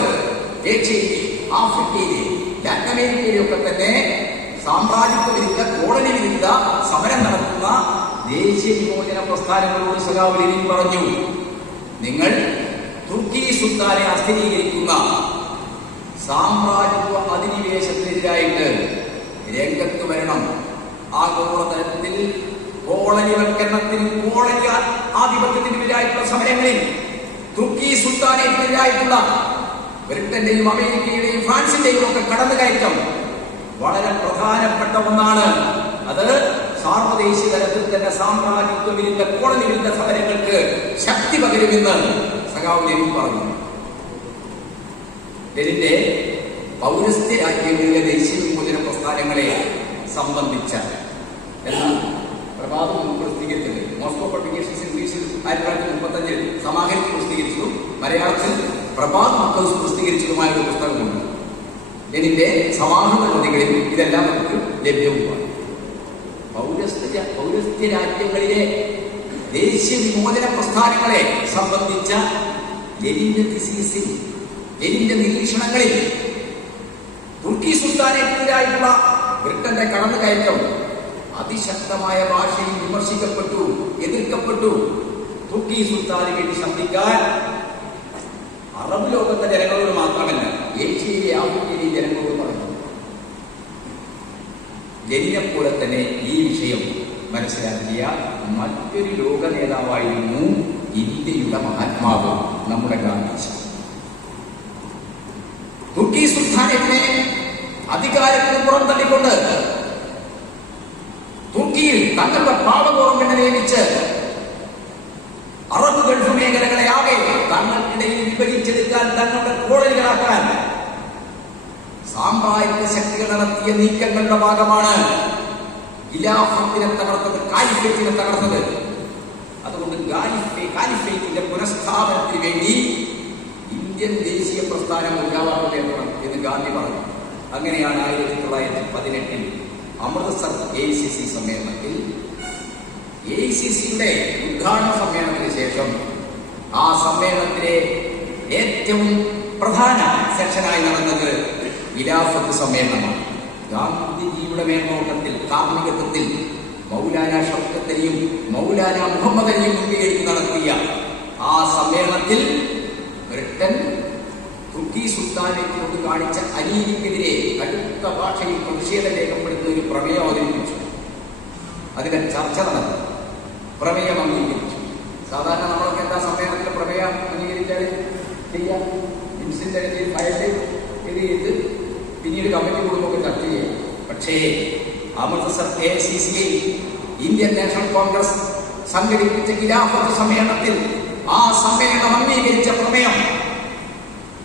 ഏഷ്യയിലെ, ആഫ്രിക്കയിലെ, ലാറ്റിൻ അമേരിക്കയിലെ ഒക്കെ തന്നെ സാമ്രാജ്യത്വ വിരുദ്ധ, കോളനി വിരുദ്ധ സമരം നടത്തുന്ന ദേശീയ വിമോചന പ്രസ്ഥാനങ്ങളോട് സഖാവ് ലെനിൻ പറഞ്ഞു, നിങ്ങൾ തുർക്കി സുൽത്താനെ അസ്ഥിരീകരിക്കുന്ന സാമ്രാജ്യത്വ അധിനിവേശത്തിനെതിരായിട്ട് രംഗത്ത് വരണം. ആഗോളതലത്തിൽ കോളനിവൽക്കരണത്തിനും കോളനി ആധിപത്യത്തിനെതിരായിട്ടുള്ള സമരങ്ങളിൽ തുർക്കി സുൽത്താനെതിരായിട്ടുള്ള ബ്രിട്ടന്റെയും അമേരിക്കയുടെയും ഫ്രാൻസിന്റെയും ഒക്കെ കടന്നുകയറ്റം വളരെ പ്രധാനപ്പെട്ട ഒന്നാണ്. അത് സാർവദേശീയ തലത്തിൽ തന്നെ സാമ്രാജ്യത്വ വിരുദ്ധ, കോളനി വിരുദ്ധ സമരങ്ങൾക്ക് ശക്തി പകരുമെന്ന് സഖാവ് ലെനിൻ പറഞ്ഞു. ലെനിന്റെ പൗരസ്ത്യ രാജ്യങ്ങളിലെ ദേശീയ വിമോചന പ്രസ്ഥാനങ്ങളെ സംബന്ധിച്ച പ്രഭാതം പ്രസിദ്ധീകരിച്ചത് മോസ്കോ പബ്ലിക്കേഷൻസ് ഇംഗ്ലീഷിൽ 1935 സമാഹരിച്ച് പ്രസിദ്ധീകരിച്ചതും മലയാളത്തിൽ പ്രഭാത് മക്കൾസ് പ്രസിദ്ധീകരിച്ചതുമായ ഒരു പുസ്തകമുണ്ട്. ലെനിന്റെ സമാഹൃത കൃതികളിൽ ഇതെല്ലാം നമുക്ക് ലഭ്യവുമാണ്. പൗരസ്ത്യ രാജ്യങ്ങളിലെ ദേശീയ വിമോചന പ്രസ്ഥാനങ്ങളെ സംബന്ധിച്ച ലെനിന്റെ തിസീസിൽ, ലെനിന്റെ നിരീക്ഷണങ്ങളിൽ തുർക്കി സുൽത്താനെതിരായിട്ടുള്ള ബ്രിട്ടന്റെ കടന്നുകയറ്റം അതിശക്തമായ ഭാഷയിൽ വിമർശിക്കപ്പെട്ടു, എതിർക്കപ്പെട്ടു. തുർക്കി സുൽത്താന് വേണ്ടി ശബ്ദിക്കാൻ അറബ് ലോകത്തെ ജനങ്ങളോട് മാത്രമല്ല, ഏഷ്യയിലെ, ആഫ്രിക്കയിലെ ജനങ്ങളോട് പറഞ്ഞു. ലെനിനെ പോലെ തന്നെ ഈ വിഷയം മനസ്സിലാക്കിയ മറ്റൊരു ലോക നേതാവായിരുന്നു ഇന്ത്യയുടെ മഹാത്മാവ് നമ്മുടെ ഗാന്ധിജി. തുർക്കി സുൽത്താനത്തിനെ അധികാരത്തിൽ പുറന്തള്ളിക്കൊണ്ട് തുർക്കിയിൽ തങ്ങളുടെ പാവഗോറമ്പിനെ നിയമിച്ച് അറബ് ഗൾഫ് മേഖലകളെ ആകെ തങ്ങൾക്കിടയിൽ വിഭജിച്ചെടുക്കാൻ, തങ്ങളുടെ കോളനികളാക്കാൻ സാമ്രാജ്യ ശക്തികൾ നടത്തിയ നീക്കങ്ങളുടെ ഭാഗമാണ് ഖിലാഫത്തിനെ തകർത്തത്, കാലിഫേറ്റിനെ തകർത്തത്. അതുകൊണ്ട് കാലിഫേറ്റിന്റെ പുനഃസ്ഥാപനത്തിന് വേണ്ടി ഇന്ത്യൻ ദേശീയ പ്രസ്ഥാനം ഉണ്ടാവാൻ എന്ന് ഗാന്ധി പറഞ്ഞു. അങ്ങനെയാണ് 1918 അമൃത്സർ AICC സമ്മേളനത്തിൽ, AICCയുടെ ഉദ്ഘാടന സമ്മേളനത്തിന് ശേഷം ആ സമ്മേളനത്തിലെ ഏറ്റവും പ്രധാന സെക്ഷനായി നടന്നത് ഖിലാഫത്ത് സമ്മേളനമാണ്. ഗാന്ധിജിയുടെ മേൽനോട്ടത്തിൽ, കാർമ്മികത്വത്തിൽ മൗലാന ഷൗക്കത്ത് അലിയും മൗലാന മുഹമ്മദ് അലിയും മുൻകൈയെടുത്ത് നടത്തിയ ആ സമ്മേളനത്തിൽ ബ്രിട്ടൻ തുർക്കി സുൽത്താനേറ്റിനോട് കാണിച്ച അനീതിക്കെതിരെ കടുത്ത ഭാഷയിൽ പ്രതിഷേധം രേഖപ്പെടുത്തുന്ന ഒരു പ്രമേയം അവതരിപ്പിച്ചു. അതിന്റെ ചർച്ച നടന്നു, പ്രമേയം അംഗീകരിച്ചു. സാധാരണ നമ്മളൊക്കെ എന്താ സമ്മേളനത്തിൽ പ്രമേയം അംഗീകരിച്ചാൽ ചെയ്യാം, മിനിറ്റ്സിന്റെ ഫയൽ എഴുതിയിട്ട് പിന്നീട് കമ്മിറ്റി കൂടുമ്പോൾ ചർച്ച ചെയ്യാം. പക്ഷേ Amritsar AICC Indian national Congress സംഘടിപ്പിച്ച ഖിലാഫത്ത് സമ്മേളനത്തിൽ ആ സമ്മേളനം അംഗീകരിച്ച പ്രമേയം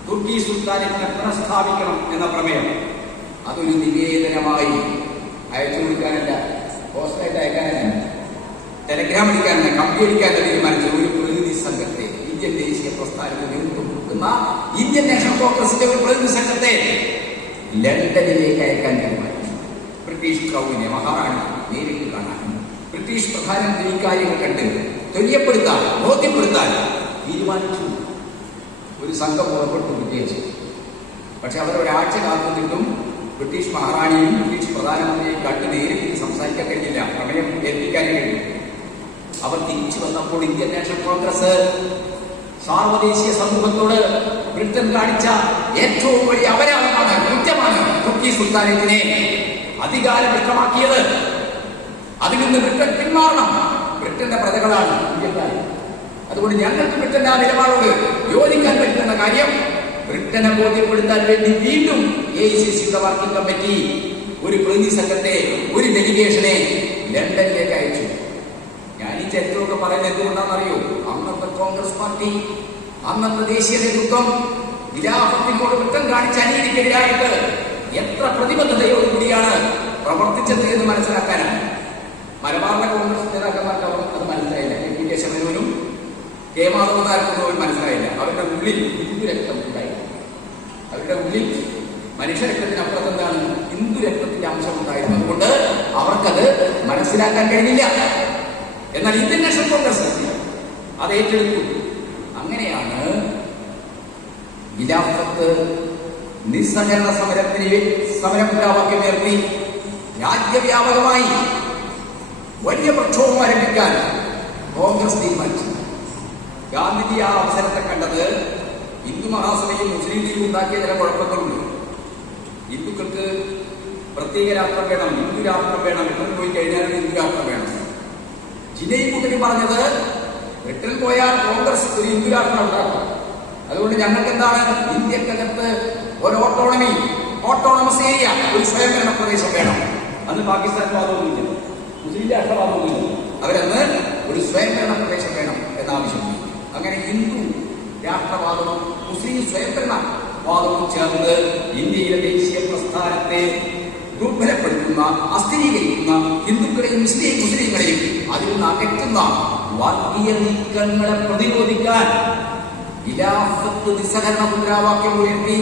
തുർക്കി സുൽത്താനത്തിനെ പുനഃസ്ഥാപിക്കണം എന്ന പ്രമേയം. അതൊരു നിവേദനമായി അയച്ചു കൊടുക്കാനല്ല, പോസ്റ്റായിട്ട് അയക്കാനല്ല, ടെലഗ്രാം അടിക്കാനല്ല, കമ്പി അടിക്കാനല്ല തീരുമാനിച്ച ഒരു പ്രതിനിധി സംഘത്തെ, ഇന്ത്യൻ ദേശീയ പ്രസ്ഥാനത്തിന് നേതൃത്വം കൊടുക്കുന്ന ഇന്ത്യൻ നാഷണൽ കോൺഗ്രസിന്റെ ഒരു പ്രതിനിധി സംഘത്തെ ലണ്ടനിലേക്ക് അയക്കാൻ തീരുമാനിച്ചു. ബ്രിട്ടീഷ് ക്രൗണിനെ, മഹാറാണി നേരിട്ട് കാണാൻ, ബ്രിട്ടീഷ് പ്രധാനമന്ത്രി ഇക്കാര്യങ്ങൾ കണ്ട് തൊല്യപ്പെടുത്താൻ, ബോധ്യപ്പെടുത്താൻ തീരുമാനിച്ചു. ഒരു സംഘം പുറപ്പെട്ടു വിജയിച്ചു. പക്ഷെ അവരൊരാഴ്ച കാത്തുനിന്നും ബ്രിട്ടീഷ് മഹാറാണിയും ബ്രിട്ടീഷ് പ്രധാനമന്ത്രിയെയും കണ്ട് നേരിട്ട് സംസാരിക്കാൻ കഴിഞ്ഞില്ല, പ്രമേയം ഏൽപ്പിക്കാൻ കഴിഞ്ഞു. അവർ തിരിച്ചു വന്നപ്പോൾ ഇന്ത്യൻ നാഷണൽ കോൺഗ്രസ് സാർവദേശീയ സമൂഹത്തോട് ബ്രിട്ടൻ കാണിച്ച ഏറ്റവും വലിയ അപരാധമാണ്, കുറ്റമാണ് തുർക്കി സുൽത്താനത്തിനെ അധികാരം വ്യക്തമാക്കിയത്. അതിൽ നിന്ന് ബ്രിട്ടൻ പിന്മാറണം. ബ്രിട്ടന്റെ പ്രജകളാണ് ഇന്ത്യക്കാർ. അതുകൊണ്ട് ഞങ്ങൾക്ക് ബ്രിട്ടന്റെ ആ നിലപാടോട് യോജിക്കാൻ പറ്റുന്ന കാര്യം ബ്രിട്ടനെ ബോധ്യപ്പെടുത്താൻ വേണ്ടി വീണ്ടും AICCയുടെ വർക്കിംഗ് കമ്മിറ്റി ഒരു പ്രതിനിധി സംഘത്തെ, ഒരു ഡെലിഗേഷനെ ലണ്ടനിലേക്ക് അയച്ചു. ഞാൻ ഈ ചരിത്രമൊക്കെ പറയുന്നത് എന്തുകൊണ്ടാണെന്നറിയോ? അന്നത്തെ കോൺഗ്രസ് പാർട്ടി, അന്നത്തെ ദേശീയ നേതൃത്വം ഖിലാഫത്തിനോട് ബ്രിട്ടൻ കാണിച്ച അനീതിക്കെതിരായിട്ട് എത്ര പ്രതിബദ്ധതയോടുകൂടിയാണ് പ്രവർത്തിച്ചത് എന്ന് മനസ്സിലാക്കാനാണ്. മലബാറിലെ കോൺഗ്രസ് നേതാക്കന്മാർക്ക് അത് മനസ്സിലായില്ല. KP കേശവനും കേമാധവനാർക്കൊന്നും മനസ്സിലായില്ല. അവരുടെ ഉള്ളിൽ ഹിന്ദു രക്തം ഉണ്ടായി. അവരുടെ ഉള്ളിൽ മനുഷ്യരക്തത്തിനപ്പുറത്ത് എന്താണ്? ഹിന്ദു ഹിന്ദു രക്തത്തിന്റെ അംശം ഉണ്ടായിരുന്നു. അതുകൊണ്ട് അവർക്കത് മനസ്സിലാക്കാൻ കഴിഞ്ഞില്ല. എന്നാൽ ഇന്ത്യൻ നാഷണൽ കോൺഗ്രസ് അത് ഏറ്റെടുത്തു. അങ്ങനെയാണ് ഖിലാഫത്ത് നിസ്സഹകരണ സമരമുദ്രാവാക്യമുയർത്തി രാജ്യവ്യാപകമായി വലിയ പ്രക്ഷോഭം ആരംഭിക്കാൻ കോൺഗ്രസ് തീരുമാനിച്ചു. ഗാന്ധിജി ആ അവസരത്തെ കണ്ടത് ഹിന്ദു മഹാസഭയും മുസ്ലിം ലീഗും ഉണ്ടാക്കിയ ചില കുഴപ്പങ്ങളുണ്ട്. ഹിന്ദുക്കൾക്ക് പ്രത്യേക രാഷ്ട്രം വേണം, ഹിന്ദു രാഷ്ട്രം വേണം, ബ്രിട്ടൻ പോയി കഴിഞ്ഞാൽ ഹിന്ദു രാഷ്ട്രം വേണം. ജിനൈ കൂട്ടരി പറഞ്ഞത് ബ്രിട്ടൻ പോയാൽ കോൺഗ്രസ് ഒരു ഹിന്ദു രാഷ്ട്രം ഉണ്ടാക്കും, അതുകൊണ്ട് ഞങ്ങൾക്ക് എന്താണ് ഇന്ത്യക്കകത്ത് ഒരു ഓട്ടോണമസ് ഏരിയ, ഒരു സ്വയംഭരണ പ്രദേശം വേണം. അന്ന് പാകിസ്ഥാൻ വാദമൊന്നുമില്ല, മുസ്ലിം രാഷ്ട്രവാദമൊന്നുമില്ല. അവരന്ന് ഒരു സ്വയംഭരണ പ്രദേശം വേണം എന്നാവശ്യപ്പെട്ടു. അങ്ങനെ ഹിന്ദു രാഷ്ട്രവാദവും മുസ്ലിം സ്വയംഭരണ വാദവും ചേർന്ന് ഇന്ത്യയിലെ ദേശീയ പ്രസ്ഥാനത്തെ ദുർബലപ്പെടുത്തുന്ന, അസ്ഥിരീകരിക്കുന്ന ഹിന്ദുക്കളെയും മുസ്ലിങ്ങളെയും അതിൽ നിന്ന് അകറ്റുന്ന വർഗീയ നീക്കങ്ങളെ പ്രതിരോധിക്കാൻ ഖിലാഫത്ത് നിസ്സഹകരണ മുദ്രാവാക്യം ഉയർത്തി.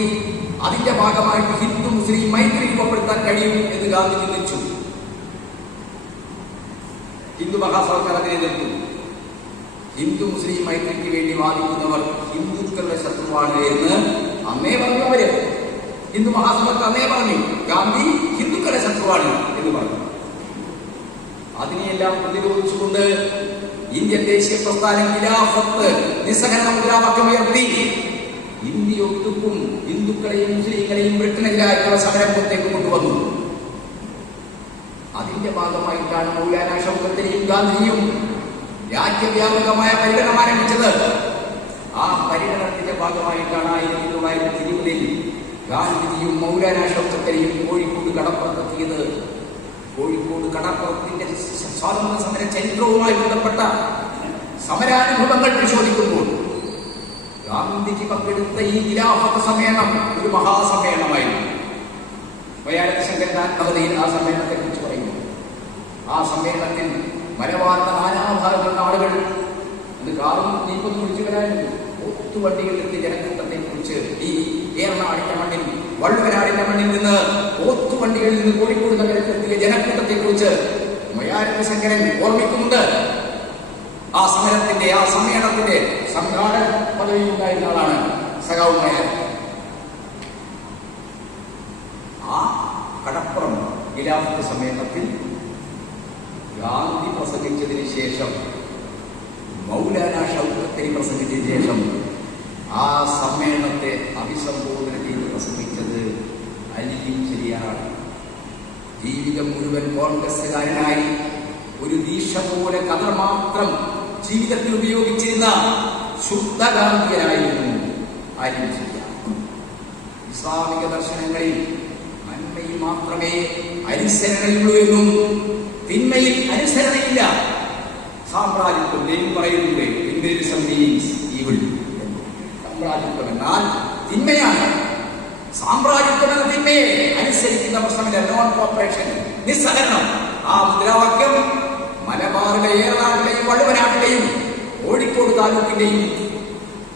അതിന്റെ ഭാഗമായിട്ട് ഹിന്ദു മുസ്ലിം മൈത്രി രൂപപ്പെടുത്താൻ കഴിയും എന്ന് ഗാന്ധിജി ചിന്തിച്ചു. ഹിന്ദു മഹാസഭക്കാർ അതിനെ എതിർത്തു. ഹിന്ദു മുസ്ലിം മൈത്രിക്ക് വേണ്ടി വാദിക്കുന്നവർ ഹിന്ദുക്കളുടെ ശത്രുവാണ് എന്ന് അന്നേ പറഞ്ഞു. അവര് ഹിന്ദു മഹാസഭക്ക് അന്നേ പറഞ്ഞു ഗാന്ധി ഹിന്ദുക്കളുടെ ശത്രുവാണ് എന്ന് പറഞ്ഞു. അതിനെയെല്ലാം പ്രതിരോധിച്ചുകൊണ്ട് ഇന്ത്യൻ ദേശീയ പ്രസ്ഥാനം ഖിലാഫത്ത് നിസ്സഹകരണ മുദ്രാവാക്യം ഉയർത്തി. ഇന്ത്യ ഒട്ടുക്കും ഹിന്ദുക്കളെയും മുസ്ലിങ്ങളെയും ബ്രിട്ടനെതിരായിട്ടുള്ള സമരപ്പുറത്തേക്ക് കൊണ്ടുവന്നു. അതിന്റെ ഭാഗമായിട്ടാണ് മൗലാന ഷൗക്കത്തിനെയും ഗാന്ധിജിയും രാജ്യവ്യാപകമായ പരിഗണന ആരംഭിച്ചത്. ആ പരിഗണനത്തിന്റെ ഭാഗമായിട്ടാണ് 1920 ഗാന്ധിജിയും മൗലാന ഷൗക്കത്തിനെയും കോഴിക്കോട് കടപ്പുറത്തെത്തിയത്. കോഴിക്കോട് കടപ്പുറത്തിന്റെ സ്വാതന്ത്ര്യ സമര ചരിത്രവുമായി ബന്ധപ്പെട്ട സമരാനുഭവങ്ങൾ പരിശോധിക്കുമ്പോൾ ഗാന്ധിജി പങ്കെടുത്ത ഈ ഖിലാഫത്ത് സമ്മേളനം ഒരു മഹാസമ്മേളനമായിരുന്നു. വയാരശങ്കരനാത്മകതയിൽ ആ സമ്മേളനത്തെ കുറിച്ച് പറയുന്നു. ആ സമ്മേളനത്തിൽ മലബാറിന്റെ നാനാഭാഗത്തുള്ള ആളുകൾ അത് കാറും നീക്കൊന്നും വിളിച്ചു വരാനുണ്ട്. ഓത്തുവണ്ടികളിലെത്തി ജനക്കൂട്ടത്തെ കുറിച്ച് ഈ ഏറനാടിന്റെ മണ്ണിൽ, വള്ളുവനാടിന്റെ മണ്ണിൽ നിന്ന് ഓത്തുവണ്ടികളിൽ നിന്ന് കോഴിക്കോട് നഗരത്തിലെത്തിയ ജനക്കൂട്ടത്തെ കുറിച്ച് മൊയാരശങ്കരൻ ഓർമ്മിക്കുന്നുണ്ട്. ആ സമരത്തിന്റെ, ആ സമ്മേളനത്തിന്റെ സംഘാടക പദവി ഉണ്ടായിരുന്ന ആളാണ് സഖാവ് മൊയാർ. ആ കടപ്പുറം ഖിലാഫത്ത് സമ്മേളനത്തിൽ ഗാന്ധി പ്രസംഗിച്ചതിന് ശേഷം, മൗലാന ഷൗക്കത്തലി പ്രസംഗിച്ചതിന് ശേഷം ആ സമ്മേളനത്തെ അഭിസംബോധന ചെയ്ത് പ്രസംഗിച്ചത് അലിയും ശരിയാണ്. ജീവിതം മുഴുവൻ കോൺഗ്രസ്സുകാരനായി ഒരു ദീക്ഷ പോലെ കഥ മാത്രം ജീവിതത്തിൽ ഉപയോഗിച്ചിരുന്ന ശുദ്ധഗാന്ധിയനായിരുന്നു അലിയും ശരിയാണ്. ഇസ്ലാമിക ദർശനങ്ങളിൽ നന്മയിൽ മാത്രമേ അനുസരണയുള്ളൂ എന്നും തിന്മയിൽ അനുസരണയില്ല. സാമ്രാജ്യത്വം പറയുന്നുണ്ട്, സാമ്രാജ്യത്വം എന്നാൽ തിന്മയാണ്. സാമ്രാജ്യത്വം എന്ന തിന്മയെ അനുസരിക്കുന്ന പ്രശ്നമില്ല. നോൺ കോപ്പറേഷൻ, നിസ്സഹകരണം. ആ മുദ്രാവാക്യം മലബാറിലെ ഏറനാട്ടിലെയും വള്ളുവനാട്ടിലെയും കോഴിക്കോട് താലൂക്കിന്റെയും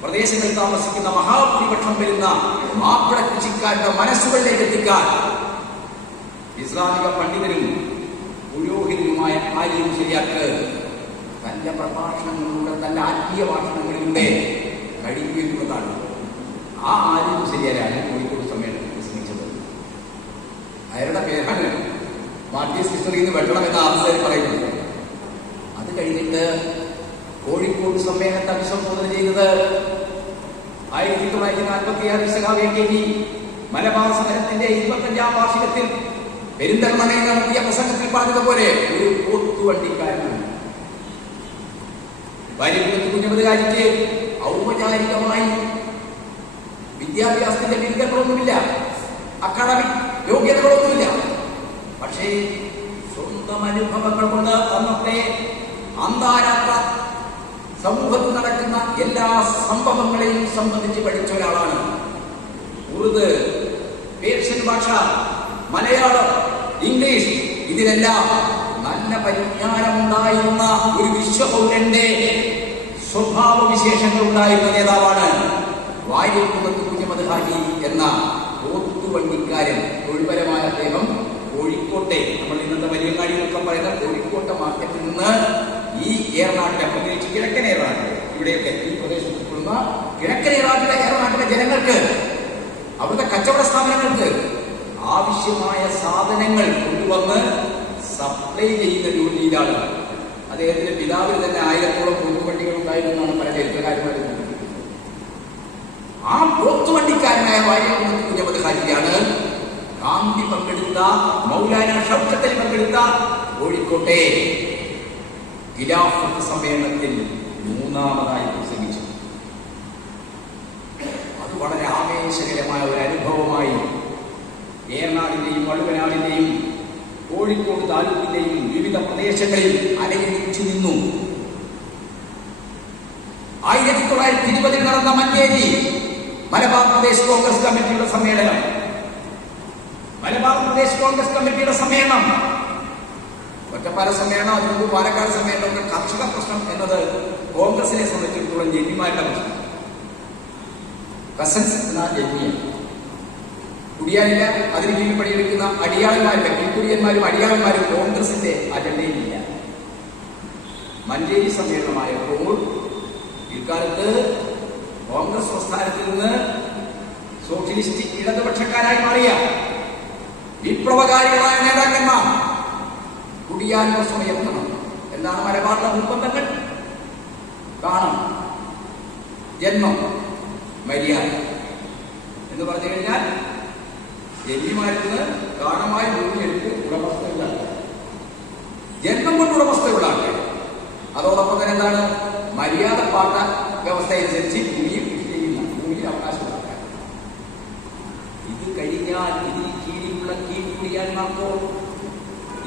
പ്രദേശങ്ങളിൽ താമസിക്കുന്ന മഹാഭൂരിപക്ഷം വരുന്ന മാപ്പിള കൃഷിക്കാരുടെ മനസ്സുകളിലേക്ക് എത്തിക്കാൻ ഇസ്ലാമിക പണ്ഡിതരും പുരോഹിതരുമായ ആലിയും ശരിയാക്ക് തന്റെ പ്രഭാഷണങ്ങളിലൂടെ, തന്റെ ആത്മീയ ഭാഷണങ്ങളിലൂടെ കഴിയുന്നതാണ്. ആ ആലിയും ശരിയാരാണ് കോഴിക്കോട് സമ്മേളനത്തിൽ പ്രസംഗിച്ചത്. അയാളുടെ പേരാണ് മാർക്സിസ്റ്റ് ഹിസ്റ്ററിയിൽ നിന്ന് വെട്ടണമെന്ന് ആദ്യം പറയുന്നത്. അത് കഴിഞ്ഞിട്ട് കോഴിക്കോട് സമ്മേളനത്തെ അഭിസംബോധന ചെയ്തത് 1946 മലബാർ സമരത്തിന്റെ 25ാം വാർഷികത്തിൽ പെരിന്തൽമണ്ണയിൽ നടത്തിയ പ്രസംഗത്തിൽ പറഞ്ഞതുപോലെ ഒരു പോത്തുവണ്ടിക്കാരനാണ്. കുഞ്ഞമതുകാരിക്ക് ഔപചാരികമായി വിദ്യാഭ്യാസത്തിന്റെ ബിരുദങ്ങളൊന്നുമില്ല, അക്കാഡമിക് യോഗ്യതകളൊന്നുമില്ല. പക്ഷേ സ്വന്തം അനുഭവങ്ങൾ കൊണ്ട് അന്നത്തെ അന്താരാഷ്ട്ര സമൂഹത്തിൽ നടക്കുന്ന എല്ലാ സംഭവങ്ങളെയും സംബന്ധിച്ച് പഠിച്ച ഒരാളാണ്. ഉറുദ്, പേർഷ്യൻ ഭാഷ, മലയാളം, ഇംഗ്ലീഷ്, ഇതിലെല്ലാം നല്ല പരിജ്ഞാനമുണ്ടായിരുന്ന ഒരു വിശ്വപൗരന്റെ സ്വഭാവ വിശേഷങ്ങൾ ഉണ്ടായിരുന്ന നേതാവാണ് വാര്യകുന്നത്ത് കുഞ്ഞമത് ഹാജി എന്ന പോത്തുവണ്ടിക്കാരൻ. തൊഴിൽപരമായ അദ്ദേഹം കോഴിക്കോട്ടെ, നമ്മൾ ഇന്നത്തെ വലിയങ്ങാടി എന്നൊക്കെ പറയുന്ന കോഴിക്കോട്ടെ മാർക്കറ്റിൽ നിന്ന് ഈ ഏറനാട്ടിലെ, പ്രത്യേകിച്ച് കിഴക്കൻ ഏറനാട്ടിലെ, ഇവിടെയൊക്കെ ഈ പ്രദേശത്ത് കൊള്ളുന്ന കിഴക്കൻ ഏറനാട്ടിലെ ജനങ്ങൾക്ക്, അവിടുത്തെ കച്ചവട സ്ഥാപനങ്ങൾക്ക് ആവശ്യമായ സാധനങ്ങൾ കൊണ്ടുവന്ന് സപ്ലൈ ചെയ്യുന്ന ജോലിയിലാണ്. അദ്ദേഹത്തിന്റെ പിതാവിന് തന്നെ 1000-ഓളം പോത്തുവണ്ടികൾ ഉണ്ടായിരുന്നാണ് പല ചരിത്രകാരന്മാരും. ആ പോത്തുവണ്ടിക്കാരനായ വാര്യംകുന്നത്ത് കുഞ്ഞഹമ്മദ് ഹാജിയാണ് ഗാന്ധി പങ്കെടുത്ത, മൗലാന ഷൗക്കത്ത് അലി പങ്കെടുത്ത കോഴിക്കോട്ടെ ഖിലാഫത്ത് സമ്മേളനത്തിൽ 3ാമതായി പ്രസംഗിച്ചു. അത് വളരെ ആവേശകരമായ ഒരു അനുഭവമായി ഏറനാടിന്റെയും വള്ളുവനാടിന്റെയും കോഴിക്കോട് താലൂക്കിന്റെയും വിവിധ പ്രദേശങ്ങളിൽ അലയടിച്ചു നിന്നു. 1920 നടന്ന മഞ്ചേരി മലബാർ പ്രദേശ് കോൺഗ്രസ് കമ്മിറ്റിയുടെ സമ്മേളനം, ഒറ്റപ്പാല സമ്മേളനം, അതിന് പാലക്കാട് സമ്മേളനം, കർഷക പ്രശ്നം എന്നത് കോൺഗ്രസിനെ സംബന്ധിച്ചിടത്തോളം ജന്മിമാരുടെ പ്രശ്നം. കസൻസ് എന്ന ജന്മിയാണ്. കുടിയാനില്ല, അതിന് കീഴിൽ പണിയെടുക്കുന്ന അടിയാളന്മാരുടെ, കീഴ്ക്കുടിയന്മാരും അടിയാളന്മാരും കോൺഗ്രസിന്റെ അജണ്ടയിലില്ല. മഞ്ചേരി സമ്മേളനമായപ്പോൾ ഇക്കാലത്ത് കോൺഗ്രസ് പ്രസ്ഥാനത്തിൽ നിന്ന് സോഷ്യലിസ്റ്റ് ഇടതുപക്ഷക്കാരായി മാറിയ വിപ്ലവകാരികളായ നേതാക്കന്മാർ കുടിയാൻ പ്രശ്നം എത്തണം. എന്താണ് മലബാറിലെ നിർബന്ധങ്ങൾ? കാണണം, ജന്മം, മര്യാദ എന്ന് പറഞ്ഞു കഴിഞ്ഞാൽ ജന്മിമാരിൽ നിന്ന് കാണമായി ഭൂമിയെടുത്ത് ഉടമസ്ഥയുള്ള ജന്മം കൊണ്ട് ഉടമസ്ഥയുള്ള ആൾക്കാർ. അതോടൊപ്പം തന്നെ എന്താണ്? മര്യാദ പാട്ട വ്യവസ്ഥ അനുസരിച്ച് ഭൂമിയിൽ കൃഷി ചെയ്യുന്ന, ഭൂമിയിൽ അവകാശമുള്ള ആൾക്കാർ. ഇത് കഴിഞ്ഞാൽ ഇതിന് കീഴിലുള്ള കീഴ്ക്കുടിയാന്മാർക്കോ,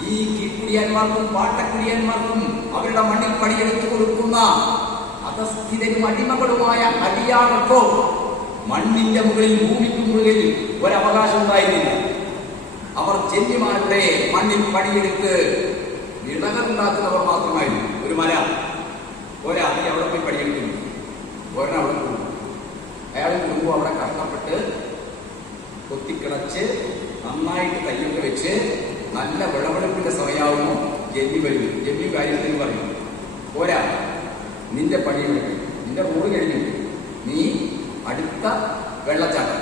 ഈ കീഴ്ക്കുടിയാന്മാർക്കും പാട്ടക്കുടിയാന്മാർക്കും അവരുടെ മണ്ണിൽ പണിയെടുത്തു കൊടുക്കുന്ന അധസ്ഥിതരും അടിമകളുമായ അടിയാളർക്കോ മണ്ണിന്റെ മുകളിൽ, ഭൂമിക്ക് മുകളിൽ ഒരവകാശം ഉണ്ടായിരുന്നില്ല. അവർ ജന്മിമാരുടെ മണ്ണിൽ പണിയെടുത്ത് വിളകൾ ഉണ്ടാക്കുന്നവർ മാത്രമായിരുന്നു. ഒരു മല ഒരാൾ അവിടെ പോയി പണിയെടുക്കുന്നു, ഒരെണ്ണം അവിടെ പോകും, അയാളുടെ കുടുംബം അവിടെ കഷ്ടപ്പെട്ട് കൊത്തിക്കിടച്ച് നന്നായിട്ട് കയ്യൊക്കെ വെച്ച് നല്ല വിളവെടുപ്പിന്റെ സമയമാകുമ്പോൾ ജന്മി വരും. ജന്മി കാര്യത്തിന് പറയും, പോരാ, നിന്റെ പണി കഴിഞ്ഞു, നിന്റെ റോഡ് കഴിഞ്ഞു, നീ അടുത്ത വെള്ളച്ചാട്ടം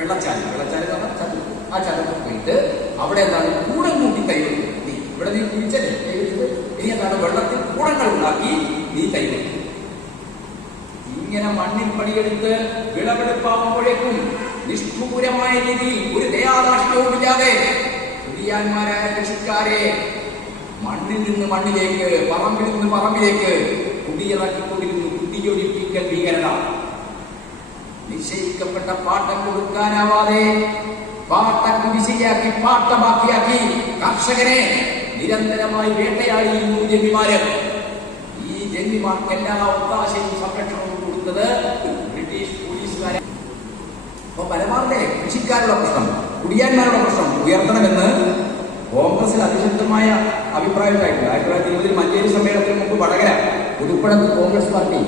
എന്ന് പറഞ്ഞാൽ ചതുപ്പ്, ആ ചതുപ്പ് പോയിട്ട് അവിടെ എന്താണ് കൂടം കൂട്ടി കൈവെക്കും. നീ ഇവിടെ നീ കുഴിച്ചല്ലേ കൈവെച്ചത്, ഇനി എന്താണ് വെള്ളത്തിൽ കൂടങ്ങൾ ഉണ്ടാക്കി നീ കൈവെക്കും. ഇങ്ങനെ മണ്ണിൽ പണിയെടുത്ത് വിളവെടുപ്പാകുമ്പോഴേക്കും നിഷ്ഠൂരമായ രീതിയിൽ ഒരു ദയാദാക്ഷ്യവുമില്ലാതെ കുടിയാന്മാരായ കൃഷിക്കാരെ മണ്ണിൽ നിന്ന് മണ്ണിലേക്ക്, പറമ്പിൽ നിന്ന് പറമ്പിലേക്ക് കുടിയിറക്കിക്കൊണ്ടിരുന്നു. കുടിയൊഴിപ്പിക്കൽ ഭീകരത. നിശ്ചയിക്കപ്പെട്ട പാട്ടം കൊടുക്കാനാവാതെ പാട്ട കുടിശ്ശികയാക്കി, പാട്ട ബാക്കിയാക്കി കർഷകരെ നിരന്തരമായി വേട്ടയാടിയിരുന്നു ജന്മിമാര്. ഈ ജന്മിമാർക്ക് എല്ലാ ഒത്താശയും സംരക്ഷണവും കൊടുത്തത് ബ്രിട്ടീഷ് പോലീസുകാരെ. അപ്പൊ മലബാറിലെ കൃഷിക്കാരുടെ പ്രശ്നം, കുടിയാന്മാരുടെ പ്രശ്നം ഉയർത്തണമെന്ന് കോൺഗ്രസിൽ അതിശക്തമായ അഭിപ്രായം ഉണ്ടായിട്ടുണ്ട്. 1920 മഞ്ചേരി സമ്മേളനത്തിന് മുമ്പ് വടകര പുതുപ്പണത്ത് കോൺഗ്രസ് പാർട്ടി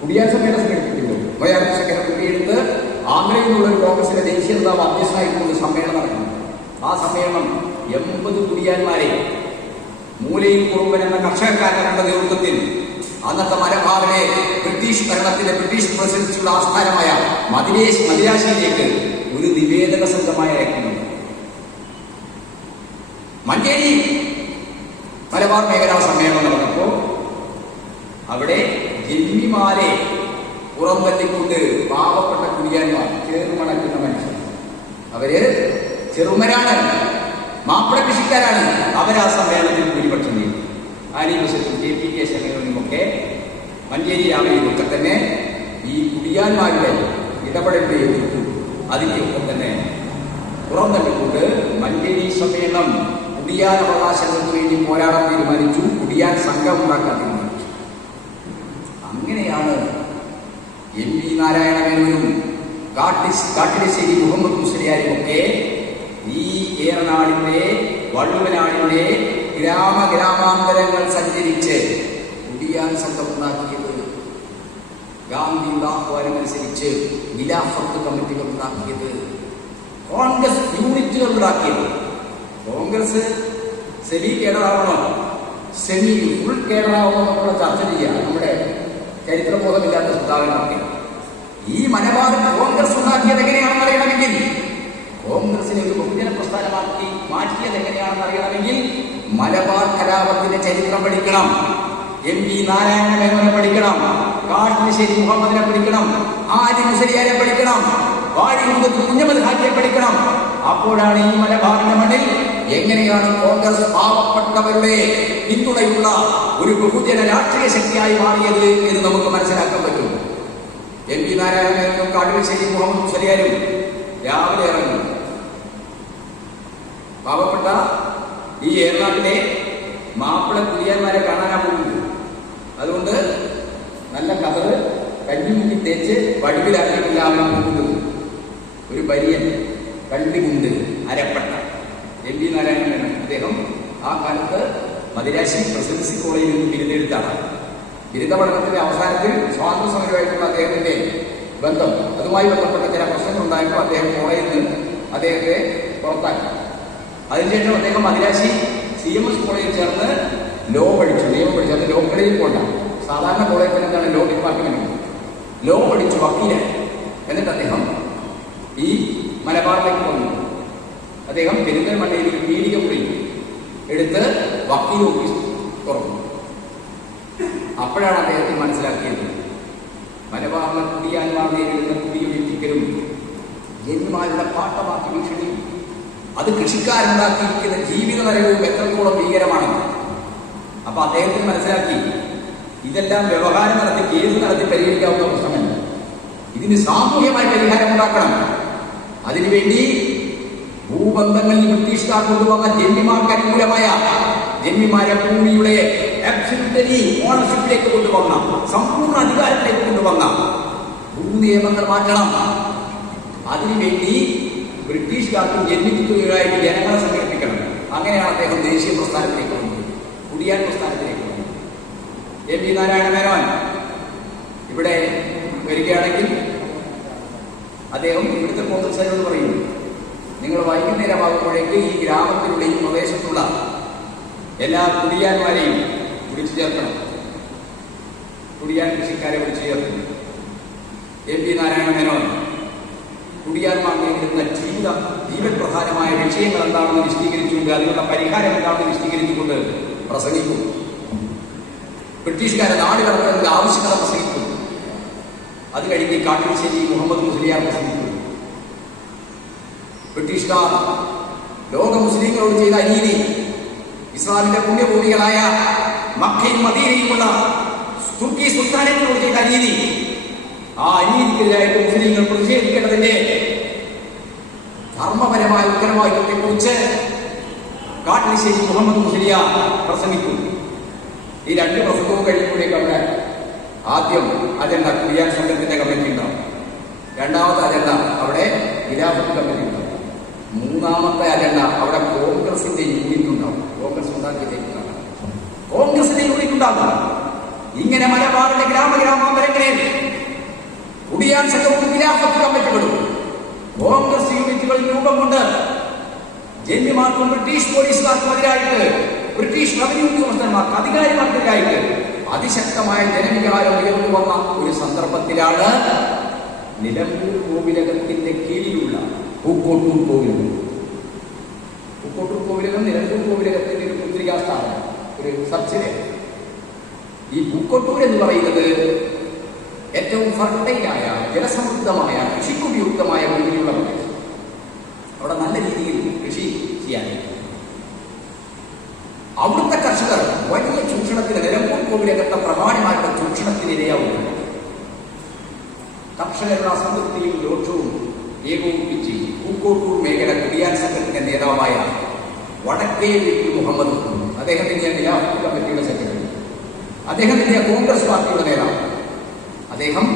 കുടിയാൻ സമ്മേളനം സംഘടിപ്പിക്കുന്നു. കർഷകരെ കുടിയെടുത്ത് ആന്ധ്രയിൽ നിന്നുള്ള ഒരു കോൺഗ്രസിന്റെ ദേശീയ നേതാവ് അധ്യക്ഷനായിക്കൊണ്ട് സമ്മേളനം നടക്കുന്നു. ആ സമ്മേളനം 80 കുടിയാന്മാരെ മൂലയിൽ കുറുമ്പൻ എന്ന കർഷകക്കാരന്റെ നേതൃത്വത്തിൽ അന്നത്തെ മലബാറിലെ ബ്രിട്ടീഷ് ഭരണത്തിന്റെ, ബ്രിട്ടീഷ് പ്രസിഡൻസിയുടെ ആസ്ഥാനമായ മദിരാശിയിലേക്ക് ഒരു നിവേദക സംഘമായി അയക്കുന്നു. മഞ്ചേരി മലബാർ മേഖലാ സമ്മേളനം നടന്നപ്പോൾ അവിടെ ജന്മിമാരെ പുറംതള്ളിക്കൊണ്ട് പാവപ്പെട്ട കുടിയാന്മാർ, ചേർമണക്കുന്ന മനുഷ്യർ, അവര് ചെറുമരാണ്, മാപ്പിള കൃഷിക്കാരാണ്, അവരാ സമ്മേളനത്തിൽ ഭൂരിപക്ഷം ചെയ്തു. ആനിബസറ്റും KPK ശേഖരനുമൊക്കെ മഞ്ചേരി രാമയിലൊക്കെ തന്നെ ഈ കുടിയാന്മാരുടെ ഇടപെടലിനെ എതിർത്തു. അതിനെയൊക്കെ തന്നെ പുറംതള്ളിക്കൊണ്ട് മഞ്ചേരി സമ്മേളനം കുടിയാൻ അവകാശങ്ങൾക്ക് വേണ്ടി പോരാടാൻ തീരുമാനിച്ചു. കുടിയാൻ സംഘം ഉണ്ടാക്കാൻ തീരുമാനിച്ചു. അങ്ങനെയാണ് MV നാരായണ മേനോനും കാട്ടിലശ്ശേരി മുഹമ്മദ് മുസ്ലിയാരുമൊക്കെ ഈ ഏറനാടിന്റെ, വള്ളുവനാടിന്റെ ഗ്രാമാന്തരങ്ങൾ സഞ്ചരിച്ച് കുടിയാൻ സംഘം ഉണ്ടാക്കിയത്. ഗാന്ധിയുടെ ആഹ്വാനമനുസരിച്ച് ഖിലാഫത്ത് കമ്മിറ്റികൾ ഉണ്ടാക്കിയത്, കോൺഗ്രസ് യൂണിറ്റുകൾ ഉണ്ടാക്കിയത്. കോൺഗ്രസ് സെമി കേഡറാവണോ സെമി ഫുൾ കേഡറാവണോ എന്നുള്ള ചർച്ച ചെയ്യുക നമ്മുടെ ചരിത്രബോധമില്ലാത്ത സുധാകരനൊക്കെ. ഈ മലബാർ കോൺഗ്രസ് ഉണ്ടാക്കിയത് എങ്ങനെയാണെന്ന് അറിയണമെങ്കിൽ, കോൺഗ്രസിനെ ഒരു ബഹുജന പ്രസ്ഥാനമാക്കി മാറ്റിയത് എങ്ങനെയാണെന്ന് അറിയണമെങ്കിൽ മലബാർ കലാപത്തിന്റെ ചരിത്രം പഠിക്കണം. MP നാരായണ മേനോനെ പഠിക്കണം, കാട്ടിശ്ശേരി മുഹമ്മദിനെ പഠിക്കണം, ആദി മുസലിയാരെ പഠിക്കണം, വാഴിമുഖത്ത് കുഞ്ഞമ്മദ് ഹാജിയെ പഠിക്കണം. അപ്പോഴാണ് ഈ മലബാറിന്റെ മണ്ണിൽ എങ്ങനെയാണ് കോൺഗ്രസ് പാവപ്പെട്ടവരുടെ പിന്തുണയുള്ള ഒരു ബഹുജന രാഷ്ട്രീയ ശക്തിയായി മാറിയത് എന്ന് നമുക്ക് മനസ്സിലാക്കാൻ പറ്റും. MP നാരായണ മേനോനും കാട്ടിശ്ശേരി മുഹമ്മദ് മുസലിയാരും രാവിലെ ഇറങ്ങും. പാവപ്പെട്ട ഈ ഏർനാട്ടിലെ മാപ്പിള കുടിയാന്മാരെ കാണാനാണ് പോകുന്നത്. അതുകൊണ്ട് നല്ല കതറ് കഞ്ഞിമുക്കി തേച്ച് വടിവിലാക്കിയിട്ടില്ലാതെ പോകുന്നത്. ഒരു ബനിയൻ, കണ്ടിമുണ്ട്, അരപ്പട്ട. MP നാരായണ മേനോൻ അദ്ദേഹം ആ കാലത്ത് മദിരാശി പ്രസിഡൻസി കോളേജിൽ നിന്ന് ബിരുദെടുത്താണ്. ബിരുദ പഠനത്തിന്റെ അവസാനത്തിൽ സ്വാതന്ത്ര്യ സമരമായിട്ടുള്ള അദ്ദേഹത്തിന്റെ ബന്ധം, അതുമായി ബന്ധപ്പെട്ട ചില പ്രശ്നങ്ങൾ ഉണ്ടായപ്പോൾ അദ്ദേഹം കോളേജിൽ നിന്ന് അദ്ദേഹത്തെ പുറത്താക്കി. അതിനുശേഷം അദ്ദേഹം മദിരാശി CMS കോളേജിൽ ചേർന്ന് ലോ പഠിച്ചു, നിയമം പഠിച്ചു. അത് ലോ കോളേജിൽ പോകണ്ട, സാധാരണ കോളേജിൽ എന്താണ് ലോ ഡിപ്പാർട്ട്മെന്റ്, ലോ പഠിച്ചു, വക്കീലായി. എന്നിട്ട് അദ്ദേഹം ഈ മലബാറിലേക്ക് വന്നു. അദ്ദേഹം പെരിന്തൽമണ്ണയിൽ ഒരു പീഡിക മുറി എടുത്ത് വക്കീൽ ഓഫീസ് തുറന്നു. അപ്പോഴാണ് അദ്ദേഹത്തിന് മനസ്സിലാക്കിയത് മലബാറിലെ കുടിയാന്മാർ നേരിടുന്ന കുടിയൊഴിപ്പിക്കലും ജന്മാരുടെ പാട്ടമാക്കി ഭീഷണിയും അത് കൃഷിക്കാരുണ്ടാക്കിയിരിക്കുന്ന ജീവിത നരകവും എത്രത്തോളം ഭീകരമാണെന്ന്. അപ്പൊ അദ്ദേഹത്തിന് മനസ്സിലാക്കി ഇതെല്ലാം വ്യവഹാരം നടത്തി, കേസ് നടത്തി പരിഹരിക്കാവുന്ന പ്രശ്നമല്ല. ഇതിന് സാമൂഹ്യമായ പരിഹാരം ഉണ്ടാക്കണം. അതിനുവേണ്ടി ഭൂബന്ധങ്ങളിൽ ബ്രിട്ടീഷുകാർ കൊണ്ടുവന്ന ജന്മിമാർക്ക് അനുകൂലമായ ജന്മിമാരെ ഭൂമിയുടെ അബ്സല്യൂട്ടലി ഓണർഷിപ്പിലേക്ക് കൊണ്ടുവന്ന, സമ്പൂർണ്ണ അധികാരത്തിലേക്ക് കൊണ്ടുവന്ന ഭൂനിയമങ്ങൾ മാറ്റണം. അതിനുവേണ്ടി ബ്രിട്ടീഷുകാർക്കും ജന്മിക്കുകയായിട്ട് ജനങ്ങളെ സംഘടിപ്പിക്കണം. അങ്ങനെയാണ് അദ്ദേഹം ദേശീയ പ്രസ്ഥാനത്തിലേക്ക് വന്നത്, കുടിയാൻ പ്രസ്ഥാനത്തിലേക്ക് വന്നത്. MP നാരായണ മേനോൻ ഇവിടെ വരികയാണെങ്കിൽ അദ്ദേഹം ഇവിടുത്തെ കോൺഗ്രസ്സുകാരോട് പറയും, നിങ്ങൾ വൈകുന്നേരമാകുമ്പോഴേക്ക് ഈ ഗ്രാമത്തിലുള്ള ഈ പ്രദേശത്തുള്ള എല്ലാ കുടിയാന്മാരെയും വിളിച്ചു ചേർക്കണം, കുടിയാൻ കൃഷിക്കാരെ വിളിച്ചു ചേർക്കണം. MP നാരായണ മേനോൻ കുടിയാന്മാർ നേരിടുന്ന ജീവപ്രധാനമായ വിഷയങ്ങൾ എന്താണെന്ന് വിശദീകരിച്ചുകൊണ്ട്, അതിനുള്ള പരിഹാരം എന്താണെന്ന് വിശദീകരിച്ചുകൊണ്ട് പ്രസംഗിക്കും. ബ്രിട്ടീഷുകാരെ നാട് കടക്കുന്നതിന്റെ ആവശ്യകത പ്രസംഗിക്കും. അത് കഴിഞ്ഞ് കാട്ടിശ്ശേരി മുഹമ്മദ് മുസ്ലിയാർ പ്രസംഗിക്കും. ബ്രിട്ടീഷുകാർ ലോക മുസ്ലിങ്ങളോട് ചെയ്ത അനീതി, ഇസ്ലാമിന്റെ പുണ്യഭൂമികളായ മക്കയും മദീനയുമുള്ള തുർക്കി സുൽത്താനങ്ങളോട് ചെയ്ത അനീതി, ആ അനീതിക്കെതിരായിട്ട് മുസ്ലിങ്ങൾ പ്രതിഷേധിക്കേണ്ടതിന്റെ ധർമ്മപരമായ ഉത്തരവാദിത്വത്തെ കുറിച്ച് കാട്ടിശ്ശേരി മുഹമ്മദ് മുസ്ലിയാർ പ്രസംഗിക്കും. ഈ രണ്ട് പ്രസംഗവും കഴിയുമ്പോഴേക്കും അവിടെ ആദ്യം അജണ്ട കുടിയാൻ സംഘത്തിന്റെ കമ്മിറ്റി ഉണ്ടാവും, രണ്ടാമത്തെ അജണ്ട അവിടെ ഖിലാഫത്ത് കമ്മിറ്റി ഉണ്ടാവും, മൂന്നാമത്തെ അജണ്ട അവിടെ കോൺഗ്രസിന്റെ യൂണിറ്റ് ഉണ്ടാവും. കോൺഗ്രസ് ഉണ്ടാക്കിയിട്ടുണ്ടാകും, കോൺഗ്രസിന്റെ യൂണിറ്റ് ഉണ്ടാകും. ഇങ്ങനെ മലബാറിന്റെ ഗ്രാമഗ്രാമാന്തരങ്ങളിൽ കുടിയാൻ സംഘവും ഖിലാഫത്ത് കമ്മിറ്റികളും കോൺഗ്രസ് യൂണിറ്റുകളിൽ രൂപം കൊണ്ട് ജന്മിമാർക്കും ബ്രിട്ടീഷ് പോലീസുകാർക്കും എതിരായിട്ട്, ബ്രിട്ടീഷ് റവന്യൂ ഉദ്യോഗസ്ഥന്മാർക്ക് അധികാരിമാർക്കെതിരായിട്ട് അതിശക്തമായ ജനവികാരം ഉയർന്നു വന്ന ഒരു സന്ദർഭത്തിലാണ് നിലമ്പൂർ കോവിലകത്തിന്റെ കീഴിലുള്ള പൂക്കോട്ടൂർ കോവിലകം. പൂക്കോട്ടൂർ കോവിലകം നിലമ്പൂർ കോവിലകത്തിന്റെ ഒരു പത്രികാ സ്ഥാപനം, ഒരു സബ്സിഡിയറി. ഈ പൂക്കോട്ടൂർ എന്ന് പറയുന്നത് ഏറ്റവും ഫർട്ടൈലായ, ജലസമൃദ്ധമായ, കൃഷിക്കുപയുക്തമായ ഭൂമിയിലുള്ള പ്രദേശം. അവിടെ നല്ല രീതിയിൽ കൃഷി ചെയ്യാൻ അവിടുത്തെ കർഷകർ വലിയ ചൂഷണത്തിന്, നിലമ്പൂർ കോവിലകത്തെ പ്രമാണിമാരുടെ ചൂഷണത്തിനിരയാവുന്നു. കർഷകരുടെ അസംതൃപ്തിയും രോഷവും ഏകോപിപ്പിച്ച് പൂക്കോട്ടൂർ മേഖല കുടിയാൻ സംഘത്തിന്റെ നേതാവായ വടക്കേ വീട്ടിൽ മുഹമ്മദ്, അദ്ദേഹത്തിന്റെ ഖിലാഫത്ത് കമ്മിറ്റിയുടെ സെക്രട്ടറി, അദ്ദേഹത്തിന്റെ കോൺഗ്രസ് പാർട്ടിയുടെ നേതാവ്, അദ്ദേഹം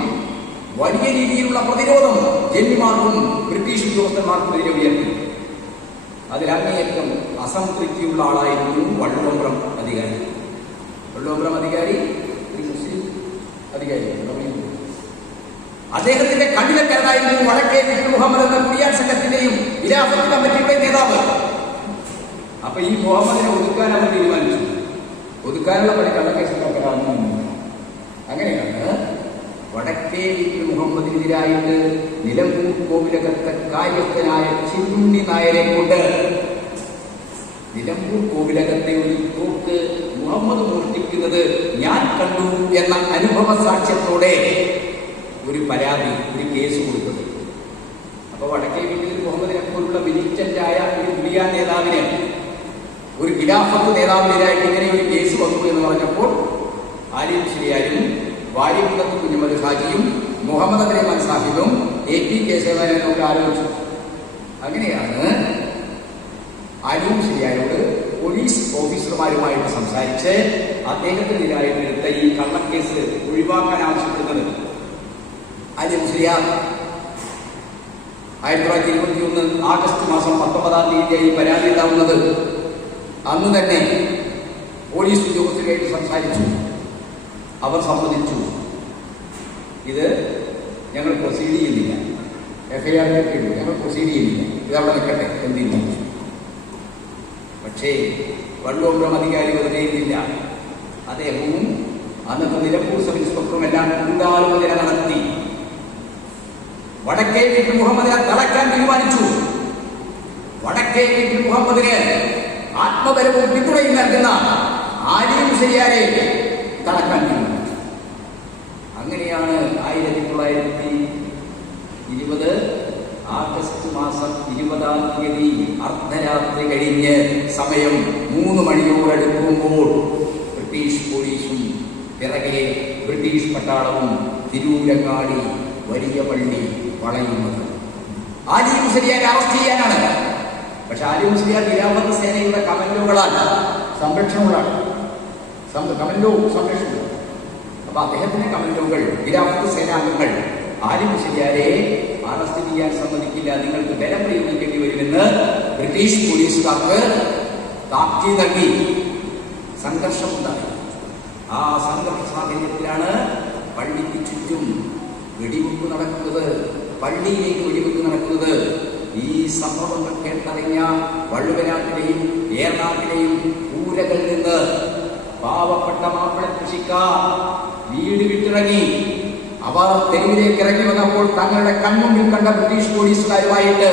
വലിയ രീതിയിലുള്ള പ്രതിരോധം ജന്മിമാർക്കും ബ്രിട്ടീഷ് ഉദ്യോഗസ്ഥന്മാർക്കും എതിരെ ഉയർത്തി. അതിലങ്ങേയറ്റം അസംതൃപ്തിയുള്ള ആളായിരുന്നു വള്ളുവമ്പ്രം അധികാരി. വള്ളുവമ്പ്രം അധികാരി ഒരു മുസ്ലിം അധികാരി. അദ്ദേഹത്തിന്റെ കണ്ണിലക്കാരനായിരുന്നു വടക്കേ വീട്ടിൽ മുഹമ്മദ് എന്ന കുടിയാൻ സംഘത്തിന്റെയും ഖിലാഫത്ത് കമ്മിറ്റിയുടെ നേതാവ്. അപ്പൊ ഈ മുഹമ്മദിനെ ഒതുക്കാൻ അവർ തീരുമാനിച്ചു. ഒതുക്കാനുള്ള പണി കള്ളക്കേസുണ്ടാക്കാനാണെന്ന്. അങ്ങനെയാണ് വടക്കേ വീട്ടിൽ മുഹമ്മദിനെതിരായിട്ട് നിലമ്പൂർ കോവിലകത്തെ കാര്യസ്ഥനായ ചിന്നുണ്ണി നായരെ കൊണ്ട് നിലമ്പൂർ കോവിലകത്തെ ഒരു തോക്ക് മുഹമ്മദ് മോഷ്ടിക്കുന്നത് ഞാൻ കണ്ടു എന്ന അനുഭവ സാക്ഷ്യത്തോടെ ഒരു പരാതി, ഒരു കേസ് കൊടുത്തത്. അപ്പൊ വടക്കേ വീട്ടിൽ മുഹമ്മദിനെ പോലുള്ള മിലിറ്റന്റായ ഒരു ഗുലിയ നേതാവിന്, ഒരു ഖിലാഫത്ത് നേതാവിനെതിരായിട്ട് ഇങ്ങനെ ഒരു കേസ് വന്നു എന്ന് പറഞ്ഞപ്പോൾ ആലിം ശരിയാരും വാര്യകുന്നത്ത് കുഞ്ഞമ്മദ് ഹാജിയും മുഹമ്മദ് അബ്രഹ്മാൻ സാഹിബും AP കേശവനോട് ആലോചിച്ചു. അങ്ങനെയാണ് ആലിം ശരിയാരോട് പോലീസ് ഓഫീസർമാരുമായിട്ട് സംസാരിച്ച് അദ്ദേഹത്തിനെതിരായിട്ട് എടുത്ത ഈ കള്ളക്കേസ് ഒഴിവാക്കാൻ ആവശ്യപ്പെടുന്നത്. ആലിം ശരിയാർ 1921 ആഗസ്റ്റ് മാസം 19-ാം തീയതിയായി പരാതി ഉണ്ടാവുന്നത്. അന്ന് തന്നെ പോലീസ് ഉദ്യോഗസ്ഥരുമായിട്ട് സംസാരിച്ചു. അവർ സമ്മതിച്ചു, ഇത് ഞങ്ങൾ പ്രൊസീഡ് ചെയ്യുന്നില്ല, FIR കിട്ടിയില്ല, ഞങ്ങൾ പ്രൊസീഡ് ചെയ്യുന്നില്ല, ഇതവിടെ നിൽക്കട്ടെ എന്ന് തീരുമാനിച്ചു. പക്ഷേ വള്ളോമ്പുറം അധികാരി വെറുതെ ഇരുന്നില്ല. അദ്ദേഹവും അന്നത്തെ നിലമ്പൂർ സബ് ഇൻസ്പെക്ടറും എല്ലാം ഗൂഢാലോചന നടത്തി വടക്കേ വീട്ടിൽ മുഹമ്മദിനെ തളയ്ക്കാൻ തീരുമാനിച്ചു. വടക്കേ വീട്ടിൽ മുഹമ്മദിന് ആത്മബലവും പിന്തുണയും നൽകുന്ന ആലിം ശരിയാരെ തളയ്ക്കാൻ തീരുമാനിച്ചു. അങ്ങനെയാണ് 1920 ആഗസ്റ്റ് മാസം 20-ാം തീയതി അർദ്ധരാത്രി കഴിഞ്ഞ് സമയം 3 മണിയോടടുക്കുമ്പോൾ ബ്രിട്ടീഷ് പോലീസും പിറകെ ബ്രിട്ടീഷ് പട്ടാളവും തിരൂരങ്ങാടി വലിയ പള്ളി വളയുന്നത് ആലിം ശരിയാരെ അറസ്റ്റ് ചെയ്യാനാണ്. പക്ഷെ ആലിം ശരിയാർ ഖിലാഫത്ത് സേനയുടെ കമന്റോകളാൽ സംരക്ഷണങ്ങളാണ്, കമന്റോ സംരക്ഷണം. അപ്പൊ അദ്ദേഹത്തിന്റെ കമന്റോകൾ, ഖിലാഫത്ത് സേനാംഗങ്ങൾ ആലിം ശരിയാരെ അറസ്റ്റ് ചെയ്യാൻ സമ്മതിക്കില്ല, നിങ്ങൾക്ക് ബലം പ്രയോഗിക്കേണ്ടി വരുമെന്ന് ബ്രിട്ടീഷ് പോലീസുകാർക്ക് താക്കീത് നൽകി. സംഘർഷമുണ്ടായി. ആ സംഘർഷ സാഹചര്യത്തിലാണ് പള്ളിക്ക് ചുറ്റും വെടിവെപ്പ് നടക്കുന്നത്, പള്ളിയിലേക്ക് വെടിവെപ്പ് നടക്കുന്നത്. ഈ സംഭവങ്ങൾ കേട്ടറിഞ്ഞ വള്ളുവനാട്ടിലെയും ഏറനാട്ടിലെയും ഊരകളിൽ നിന്ന് പാവപ്പെട്ട മാപ്പിള കൃഷിക്കാർ വീട് വിട്ടിറങ്ങി. അവർ തെരുവിലേക്ക് ഇറങ്ങി വന്നപ്പോൾ തങ്ങളുടെ കൺമുമ്പിൽ കണ്ട ബ്രിട്ടീഷ് പോലീസുകാരുമായിട്ട്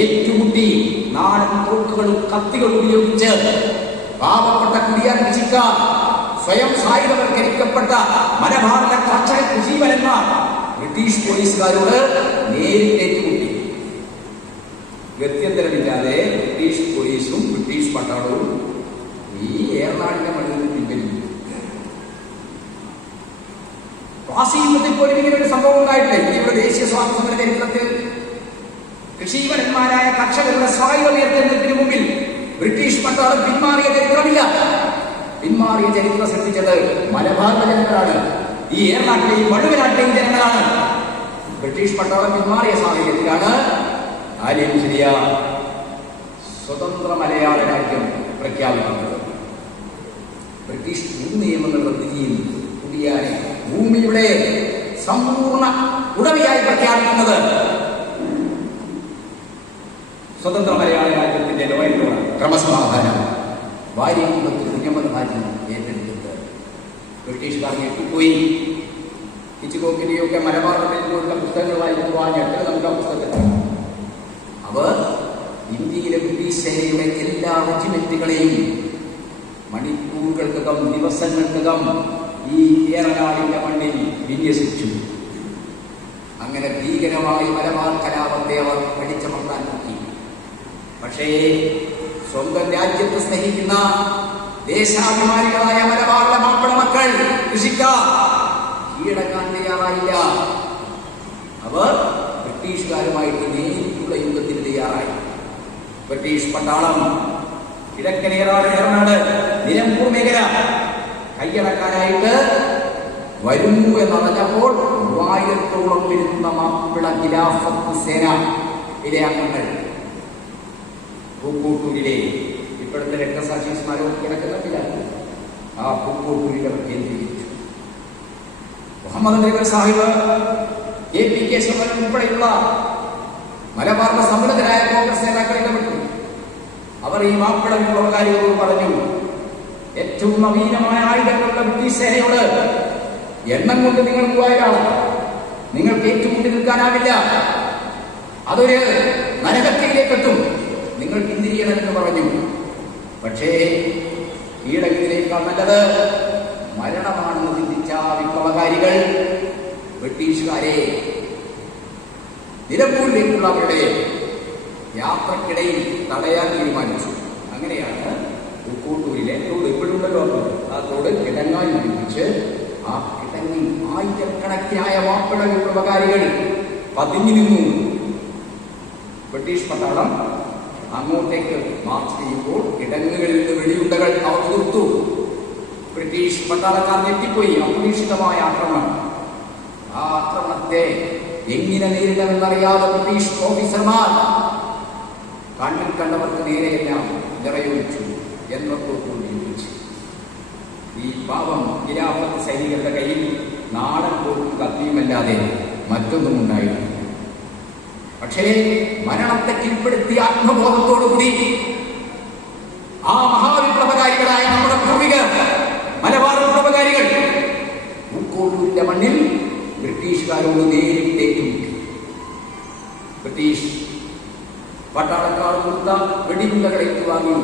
ഏറ്റുമുട്ടി നാടൻ തോക്കുകളും കത്തികളും ഉപയോഗിച്ച് പാവപ്പെട്ട കുടിയാൻ കൃഷിക്കാർ, സ്വയം സായുധവൽക്കരിക്കപ്പെട്ട മലബാറിലെ കർഷക കൃഷിവരന്മാർ ബ്രിട്ടീഷ് പോലീസുകാരോട് നേരിട്ടേറ്റുമുട്ടി. ഗത്യന്തരമില്ലാതെ ബ്രിട്ടീഷ് പോലീസും ബ്രിട്ടീഷ് പട്ടാളവും ഈ ഏറനാടിന്റെ മണ്ണിൽ പിൻവലിഞ്ഞു. ഫാസിസത്തിൽ പോലും ഇങ്ങനെ ഒരു സംഭവം ഉണ്ടായിട്ടില്ല. ഇന്ത്യയുടെ ദേശീയ സ്വാതന്ത്ര്യ സമര ചരിത്രത്തിൽ കൃഷിവരന്മാരായ കർഷകരുടെ സായുധ മുമ്പിൽ ബ്രിട്ടീഷ് പട്ടാളം പിന്മാറിയ ചരിത്രമില്ല. പിന്മാറിയ ചരിത്രം സൃഷ്ടിച്ചത് മലബാറിലെ ജനങ്ങളാണ്, ഈ ഏറനാട്ടിലെയും വള്ളുവനാട്ടിലെയും ജനങ്ങളാണ്. ബ്രിട്ടീഷ് പട്ടാളം പിന്മാറിയ സാഹചര്യത്തിലാണ് ആലിം ശരിയാർ സ്വതന്ത്ര മലയാള രാജ്യം പ്രഖ്യാപിക്കുന്നത്. ബ്രിട്ടീഷ് ഭൂനിയമങ്ങൾ റദ്ദ് ചെയ്യുന്നു, കുടിയാനെ ഭൂമിയുടെ സമ്പൂർണ്ണ ഉടമയായി പ്രഖ്യാപിക്കുന്നത് സ്വതന്ത്ര മലയാള രാജ്യത്തിന്റെ ലോകമാണ്. ക്രമസമാധാനം വാര്യകുന്നത്ത് കുഞ്ഞമ്മദ് ഹാജി ഏറ്റെടുത്തത് ബ്രിട്ടീഷുകാർ ഞെട്ടിപ്പോയി. ഹിച്ച്കോക്കിന്റെയൊക്കെ മലബാറിൽ പോലുള്ള പുസ്തകങ്ങൾ വായിക്കുമ്പോൾ ആ ഞെട്ടൽ നമുക്ക് ആ പുസ്തകത്തിൽ അവർ ഇന്ത്യയിലെ ബ്രിട്ടീഷ് സേനയുടെ എല്ലാ റെജിമെന്റുകളെയും മണിക്കൂറുകൾക്കകം ദിവസങ്ങൾക്കകം ഈ കേരളാടിന്റെ മണ്ണിൽ വിന്യസിച്ചു. അങ്ങനെ ഭീകരമായി മലബാർ കലാപത്തെ അവർ അടിച്ചമർത്താൻ നോക്കി. പക്ഷേ സ്വന്തം രാജ്യത്തെ സ്നേഹിക്കുന്ന ദേശാഭിമാനികളായ മലബാറിലെ മാപ്പിള മക്കൾ കൃഷിക്കാർ കീഴടക്കാൻ തയ്യാറായില്ല. അവർ ബ്രിട്ടീഷുകാരുമായിട്ട് നേരിട്ടുള്ള യുദ്ധത്തിന് തയ്യാറായി. ബ്രിട്ടീഷ് പട്ടാളം കിഴക്കൻ ഏറനാട് നിലമ്പൂർ മേഖല കൈയടക്കാനായിട്ട് വരുന്നു എന്നറിഞ്ഞപ്പോൾ 1000-ഓളം വരുന്ന മാപ്പിള ഖിലാഫത്ത് സേന അംഗങ്ങൾ പൂക്കോട്ടൂരിലെ ഇപ്പോഴത്തെ രക്തസാക്ഷി സ്മാരകം കിടക്കുന്നില്ല, ആ പൂക്കോട്ടൂരിൽ അവർ കേന്ദ്രീകരിച്ചു. മുഹമ്മദ് അബ്രഹ്മാൻ സാഹിബ്, AP കേശവൻ ഉൾപ്പെടെയുള്ള മലബാറിന്റെ സമ്മതരായ കോൺഗ്രസ് നേതാക്കളെ ഇടപെട്ടു. അവർ ഈ മാപ്പിള വിപ്ലവകാരികളോട് പറഞ്ഞു, ഏറ്റവും നവീനമായ ആയുധങ്ങളുള്ള ബ്രിട്ടീഷ് സേനയോട് എണ്ണം കൊണ്ട് നിങ്ങൾ 3000 നിങ്ങൾക്ക് ഏറ്റുമുട്ടി നിൽക്കാനാവില്ല, അതൊരു നരകത്തിലേക്കെത്തും, നിങ്ങൾ പിന്തിരിയണമെന്ന് പറഞ്ഞു. പക്ഷേ കീഴടങ്ങിയതിനേക്കാൾ നല്ലത് മരണമാണെന്ന് ചിന്തിച്ച വിപ്ലവകാരികൾ ബ്രിട്ടീഷുകാരെ നിലമ്പൂരിലേക്കുള്ള അവരുടെ യാത്രക്കിടയിൽ തടയാൻ തീരുമാനിച്ചു. അങ്ങനെയാണ് പൂക്കോട്ടൂരിലെ തോട് എപ്പോഴുണ്ടല്ലോ, ആ തോട് കിടങ്ങാൻ നിർമ്മിച്ച് ആ കിടങ്ങിൽ ആയിരക്കണക്കിനായ മാപ്പിള വിപ്ലവകാരികൾ പതിഞ്ഞു നിന്നു. ബ്രിട്ടീഷ് പട്ടാളം അങ്ങോട്ടേക്ക് മാർച്ച് ചെയ്യുമ്പോൾ കിടങ്ങുകളിൽ നിന്ന് വെടിയുണ്ടകൾ അവർ തീർത്തു. ബ്രിട്ടീഷ് പട്ടാളക്കാർ ഞെട്ടിപ്പോയി. അപ്രതീക്ഷിതമായ ആക്രമണം. ആ ആക്രമണത്തെ എങ്ങനെ നേരിടണമെന്നറിയാതെ ബ്രിട്ടീഷ് ഓഫീസർമാർ കണ്ണിൽ കണ്ടവർക്ക് നേരെയെല്ലാം നിറയൊഴിച്ചു, എന്നൊക്കെ. ഈ പാവം ഖിലാഫത്ത് സൈനികരുടെ കയ്യിൽ നാടൻ പോലും കത്തിയുമല്ലാതെ മറ്റൊന്നും ഉണ്ടായിരുന്നു. പക്ഷേ മരണത്തെ കീഴ്പ്പെടുത്തിയ ആത്മബോധത്തോടുകൂടി ആ മഹാവിപ്ലവകാരികളായ നമ്മുടെ പൂർവികർ, മലബാർ വിപ്ലവകാരികൾ, പൂക്കോട്ടൂരിന്റെ മണ്ണിൽ ബ്രിട്ടീഷുകാരോട് നേരിട്ടേറ്റുമുട്ടി. ബ്രിട്ടീഷ് പട്ടാളക്കാർ കൊടുത്ത വെടിയുണ്ടകൾ ഏറ്റുവാങ്ങി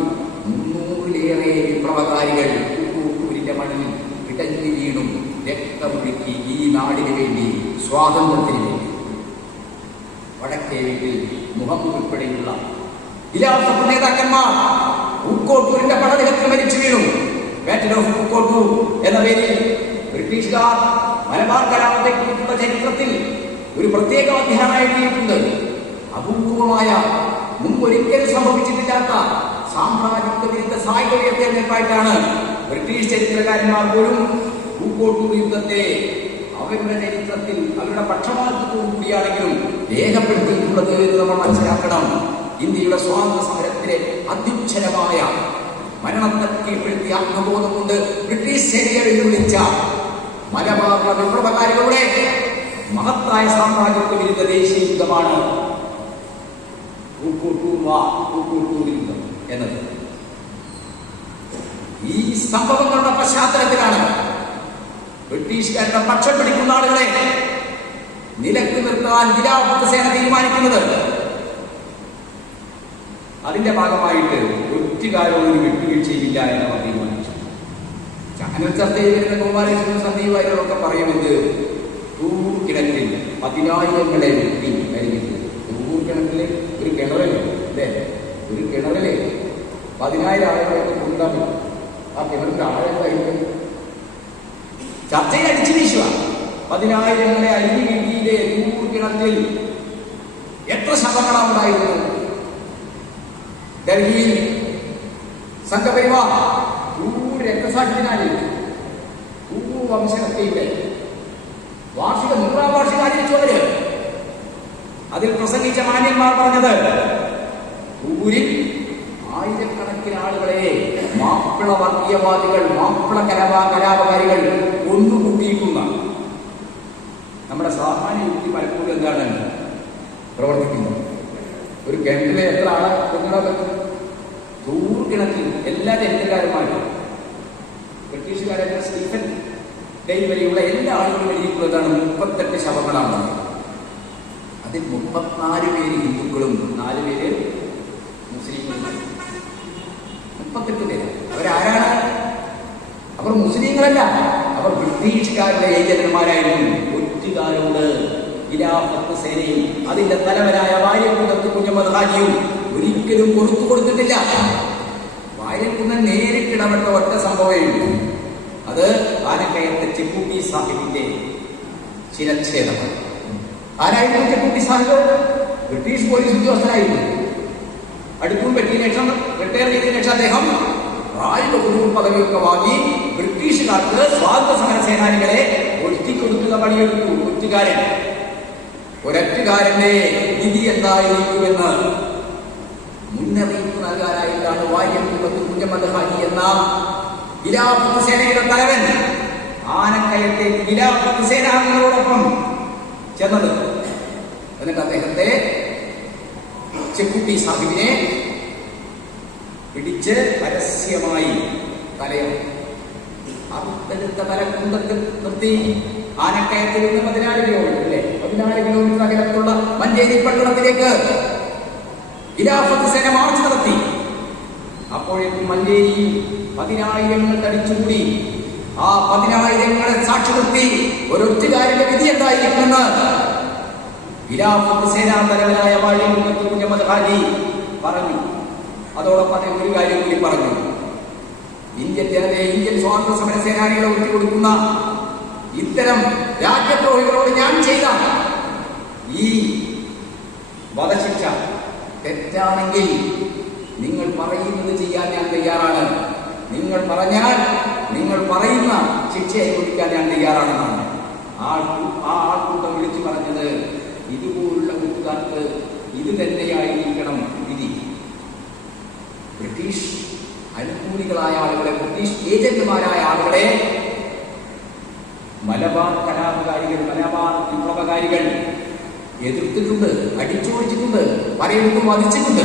300-ലേറെ വിപ്ലവകാരികൾ പൂക്കോട്ടൂരിന്റെ മണ്ണിൽ പിടഞ്ഞു വീണും രക്തമൊഴുക്കി ഈ നാടിന് വേണ്ടി, സ്വാതന്ത്ര്യത്തിന് വേണ്ടി. വടക്കേ വീട്ടിൽ മുഹമ്മദ് ഉൾപ്പെടെയുള്ള ഖിലാഫത്ത് നേതാക്കന്മാർ പൂക്കോട്ടൂരിന്റെ പടനിലത്തിൽ മരിച്ചു വീണു. ബാറ്റിൽ ഓഫ് പൂക്കോട്ടൂർ എന്ന പേരിൽ ബ്രിട്ടീഷുകാർ മലബാർ കലാപത്തെക്കുറിച്ചുള്ള ചരിത്രത്തിൽ ഒരു പ്രത്യേക അധ്യായം എഴുതിയിട്ടുണ്ട്. അപൂർവമായ, മുമ്പൊരിക്കലും സംഭവിച്ചിട്ടില്ലാത്ത സാമ്രാജ്യത്വ വിരുദ്ധ സായുധ ഉയർത്തിയെടുപ്പായിട്ടാണ് ബ്രിട്ടീഷ് ചരിത്രകാരന്മാർ പോലും പൂക്കോട്ടൂർ യുദ്ധത്തെ അവരുടെ ചരിത്രത്തിൽ അവരുടെ പക്ഷപാതത്തോടു കൂടിയാണെങ്കിലും രേഖപ്പെടുത്തിയിട്ടുള്ളത് എന്ന് നമ്മൾ മനസ്സിലാക്കണം. ഇന്ത്യയുടെ സ്വാതന്ത്ര്യ സമരത്തിലെ അത്യുജ്വലമായ മരണത്തെ കീഴ്പ്പെടുത്തിയ ആത്മബോധം കൊണ്ട് ബ്രിട്ടീഷ് സേനയെ വെല്ലുവിളിച്ച മലബാർ വിപ്ലവകാരികളുടെ മഹത്തായ സാമ്രാജ്യത്വ വിരുദ്ധ ദേശീയ യുദ്ധമാണ് പൂക്കോട്ടൂർ യുദ്ധം എന്നത്. ഈ സംഭവങ്ങളുടെ പശ്ചാത്തലത്തിലാണ് ബ്രിട്ടീഷുകാരുടെ പക്ഷം പിടിക്കുന്ന ആളുകളെ നിലക്ക് നിർത്താൻ ഖിലാഫത്ത് സേന തീരുമാനിക്കുന്നത്. അതിന്റെ ഭാഗമായിട്ട് ഒറ്റുകാരോട് വിട്ടുവീഴ്ചയില്ല എന്നവർ തീരുമാനിച്ചു. ചാനൽ ചർച്ചയിൽ വരുന്ന കുമാരേശ്വരൻ സന്ദീപ് വാര്യരൊക്കെ പറയുന്നത് തൂർ കിണറ്റിൽ 10,000-ങ്ങളെ വെട്ടി കഴിഞ്ഞിട്ട്. തൂർ കിണറ്റില് ഒരു കിണറില് അല്ലേ, ഒരു കിണറില് 10,000 ആളുകളൊക്കെ കൊണ്ടാൻ പറ്റും. ആ കിണറിന്റെ ആഴത്തായിട്ട് ചർച്ചയിൽ അടിച്ചു വീശുക. 10,000-ങ്ങളെ അരിഞ്ഞു കിട്ടിയിലെ തൂർ കിണറ്റിൽ എത്ര ശവങ്ങളാണ് ഉണ്ടായിരുന്നു? ഡൽഹിയിൽ സംഘപരിവാർ തൂർ രക്തസാക്ഷിനാലിൽ തൂർ വംശഹത്യയുടെ വാർഷിക 100-ാം വാർഷികം ആചരിച്ചു അവര്. അതിൽ പ്രസംഗിച്ച മാന്യന്മാർ പറഞ്ഞത് തൂരിൽ ആയിരക്കണക്കിന് ആളുകളെ മാപ്പിള വർഗീയവാദികൾ, മാപ്പിള കലാപകാരികൾ ഒന്നുകൂട്ടിയിരിക്കുന്ന. നമ്മുടെ സാമാന്യ യുക്തി പലപ്പോഴും എന്താണ് പ്രവർത്തിക്കുന്നത്? ഒരു കിണറ്റിലെ എത്ര ആളെ കൊണ്ടുവിടാൻ പറ്റും? തൂർ കിണറ്റിൽ എല്ലാ ചരിത്രകാരന്മാരും, ബ്രിട്ടീഷുകാരെ സ്റ്റീഫൻ ഡെയിൽ വരെയുള്ള എല്ലാ ആളുകളും എഴുതിയിട്ടുള്ളതാണ് 38 ശവങ്ങളാണ്. അതിൽ 34 പേര് ഹിന്ദുക്കളും 4 പേര് മുസ്ലിങ്ങളും. 38 പേര്. അവരാരാണ്? അവർ മുസ്ലിങ്ങളല്ല, അവർ ബ്രിട്ടീഷുകാരുടെ ഏജന്റുമാരായിരുന്നു. ഒറ്റുകാരോട് ഖിലാഫത്ത് സേനയും അതിന്റെ തലവനായ വാര്യംകുന്നത്ത് കുഞ്ഞമ്മദ് ഹാജിയും ഒരിക്കലും കൊടുത്തു കൊടുത്തിട്ടില്ല. വാര്യംകുന്നൻ നേരിട്ടിടപെട്ട ഒറ്റ സംഭവമുള്ളൂ. അത് ആനക്കയത്തെ ചെക്കുട്ടി സാഹിബിന്റെ ശിരച്ഛേദമാണ്. ആരായിരുന്നു ചെക്കുട്ടി സാഹിബ്? ബ്രിട്ടീഷ് പോലീസ് ഉദ്യോഗസ്ഥനായിരുന്നു. അടുത്തും പറ്റിയ ശേഷം റിട്ടയർ ചെയ്തതിനു ശേഷം അദ്ദേഹം റായ്ബഹദൂർ പദവിയൊക്കെ വാങ്ങി ബ്രിട്ടീഷുകാർക്ക് സ്വാതന്ത്ര്യ സമര സേനാനികളെ ഒഴുത്തിക്കൊടുക്കുന്ന പണിയെടുത്തു. ഒറ്റുകാരൻ, ഒരൊറ്റുകാരന്റെ വിധി എന്തായിരിക്കുമെന്ന് മുന്നറിയിപ്പ് നൽകാനായിട്ടാണ് വാര്യംകുന്നത്ത് കുഞ്ഞമ്മദ് ഹാജി എന്ന ഖിലാഫത്ത് സേനയുടെ തലവൻ ആനക്കയത്തേക്ക് ഖിലാഫത്ത് സേനാംഗങ്ങളോടൊപ്പം ചെന്നത്. എന്നിട്ട് അദ്ദേഹത്തെ ചെക്കുട്ടി സാഹിബിനെ പിടിച്ച് പരസ്യമായി തലയെടുത്ത തല കുന്തത്തിൽ നിർത്തി ആനക്കയത്തിൽ നിന്ന് 14 കിലോമീറ്റർ അല്ലേ 14 കിലോമീറ്റർ അകലത്തുള്ള മഞ്ചേരി പട്ടണത്തിലേക്ക് ഖിലാഫത്ത് സേന മാർച്ച് നടത്തി. അപ്പോഴേക്കും മഞ്ചേരി 10,000 തടിച്ചുകൂടി. ആ 10,000 സാക്ഷി നിർത്തി ഒരൊറ്റുകാരുടെ വിധി എന്തായിരിക്കുമെന്ന് ഖിലാഫത്ത് സേനാ തലവനായ വാഴിയമുഹമ്മദ് കുഞ്ഞഹമ്മദ് ഹാജി പറഞ്ഞു. അതോടൊപ്പം ഒരു കാര്യം കൂടി പറഞ്ഞു. ഇന്ത്യൻ ജനതയെ, ഇന്ത്യൻ സ്വാതന്ത്ര്യ സമര സേനാനികളെ ഒറ്റുകൊടുക്കുന്ന ഇത്തരം രാജ്യദ്രോഹികളോട് ഞാൻ ചെയ്ത ഈ വധശിക്ഷ തെറ്റാണെങ്കിൽ നിങ്ങൾ പറയുന്നത് ചെയ്യാൻ ഞാൻ തയ്യാറാണ്. നിങ്ങൾ പറഞ്ഞാൽ നിങ്ങൾ പറയുന്ന ശിക്ഷയെ കൊടുക്കാൻ ഞാൻ തയ്യാറാണെന്നാണ് ആ ആൾക്കൂട്ടം വിളിച്ചു പറഞ്ഞത്. ഇതുപോലുള്ള കൂട്ടുകാർക്ക് ഇത് തന്നെയായിരിക്കണം വിധി. ബ്രിട്ടീഷ് അനുകൂലികളായ ആളുകളെ, ബ്രിട്ടീഷ് ഏജന്റുമാരായ ആളുകളെ മലബാർ കലാപകാരികൾ, മലബാർ വിപ്ലവകാരികൾ എതിർത്തിട്ടുണ്ട്, അടിച്ചോടിച്ചിട്ടുണ്ട്, പലയിടത്തും വധിച്ചിട്ടുണ്ട്.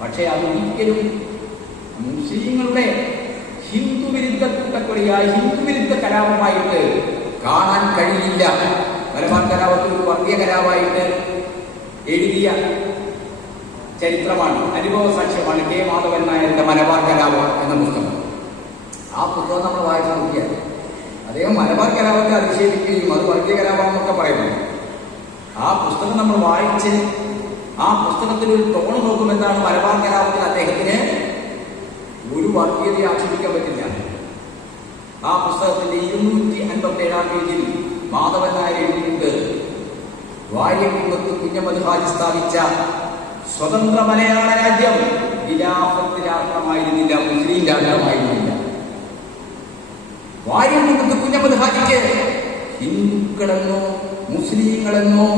പക്ഷേ അതൊരിക്കലും മുസ്ലിങ്ങളുടെ ഹിന്ദുവിരുദ്ധ കൂട്ടക്കൊടിയായി, ഹിന്ദുവിരുദ്ധ കലാപമായിട്ട് കാണാൻ കഴിയില്ല. മലബാർ കലാപത്തിൽ ഒരു വർഗീയ കലാപമായിട്ട് എഴുതിയ ചരിത്രമാണ്, അനുഭവ സാക്ഷ്യമാണ് കെ മാധവൻ നായരുടെ മലബാർ കലാപം എന്ന പുസ്തകം. ആ പുസ്തകം നമ്മൾ വായിച്ചു നോക്കിയാൽ അദ്ദേഹം മലബാർ കലാപത്തെ അധിക്ഷേപിക്കുകയും അത് വർഗീയ കലാപം എന്നൊക്കെ പറയുന്നു. ആ പുസ്തകം നമ്മൾ വായിച്ച് ആ പുസ്തകത്തിൽ ഒരു ടോണ് നോക്കുമെന്നാണ് മലബാർ കലാപത്തിൽ അദ്ദേഹത്തിന് ഒരു വർഗീയതയെ ആക്ഷേപിക്കാൻ പറ്റില്ല. ആ പുസ്തകത്തിന്റെ 257 പേജിൽ മാധവൻ നായർ എഴുതിയിട്ടുണ്ട്, വാര്യകുന്നത്ത് കുഞ്ഞഹമ്മദ് ഹാജി സ്ഥാപിച്ച സ്വതന്ത്ര മലയാള രാജ്യം ഖിലാഫത്ത് രാഷ്ട്രമായിരുന്നില്ല, മുസ്ലിം രാഷ്ട്രമായിരുന്നില്ല. വാര്യകുന്നത്ത് കുഞ്ഞഹമ്മദ് ഹാജിക്ക് ഹിന്ദുക്കളെന്നോ മുസ്ലിങ്ങളെന്നോ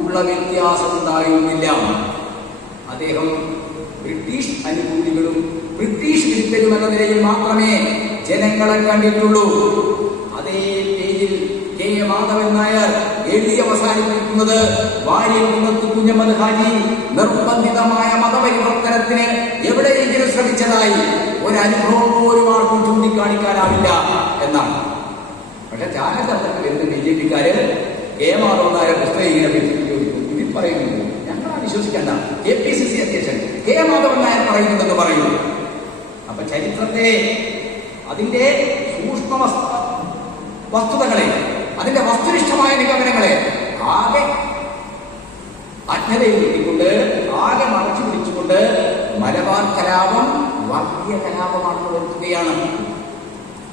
ഉള്ള വ്യത്യാസം ഉണ്ടായിരുന്നില്ല. അദ്ദേഹം ബ്രിട്ടീഷ് അനുകൂലികളും ബ്രിട്ടീഷ് വിരുദ്ധരും എന്ന നിലയിൽ മാത്രമേ ജനങ്ങളെ കണ്ടിട്ടുള്ളൂ. അതേ പേജിൽ കെ മാധവൻ നായർ എഴുതി അവസാനിപ്പിക്കുന്നത് വാര്യകുന്നത്ത് കുഞ്ഞഹമ്മദ് ഹാജി നിർബന്ധിതമായ മതപരിവർത്തനത്തിന് എവിടെയെങ്കിലും ശ്രമിച്ചതായി ഒരനുഭവം പോലും ആർക്കും ചൂണ്ടിക്കാണിക്കാനാവില്ല എന്നാണ്. പക്ഷെ ചാനലത്തർക്ക് വരുന്ന BJP-ക്കാര് കെ മാധവൻ നായർ പുസ്തകം ഇങ്ങനെ ഇതിൽ പറയുന്നു, ഞങ്ങൾ വിശ്വസിക്കണ്ട, KPCC അധ്യക്ഷൻ കെ മാധവൻ നായർ പറയുന്നുണ്ടെന്ന് പറയുന്നു. അപ്പൊ ചരിത്രത്തെ, അതിന്റെ സൂക്ഷ്മ വസ്തുതകളെ, അതിന്റെ വസ്തുനിഷ്ഠമായ നിഗമനങ്ങളെ ആകെ അജ്ഞതയിൽ കിട്ടിക്കൊണ്ട്, ആകെ മറച്ചു പിടിച്ചുകൊണ്ട് മലബാർ കലാപം വർഗീയ കലാപമാണെന്ന് വരുത്തുകയാണ്.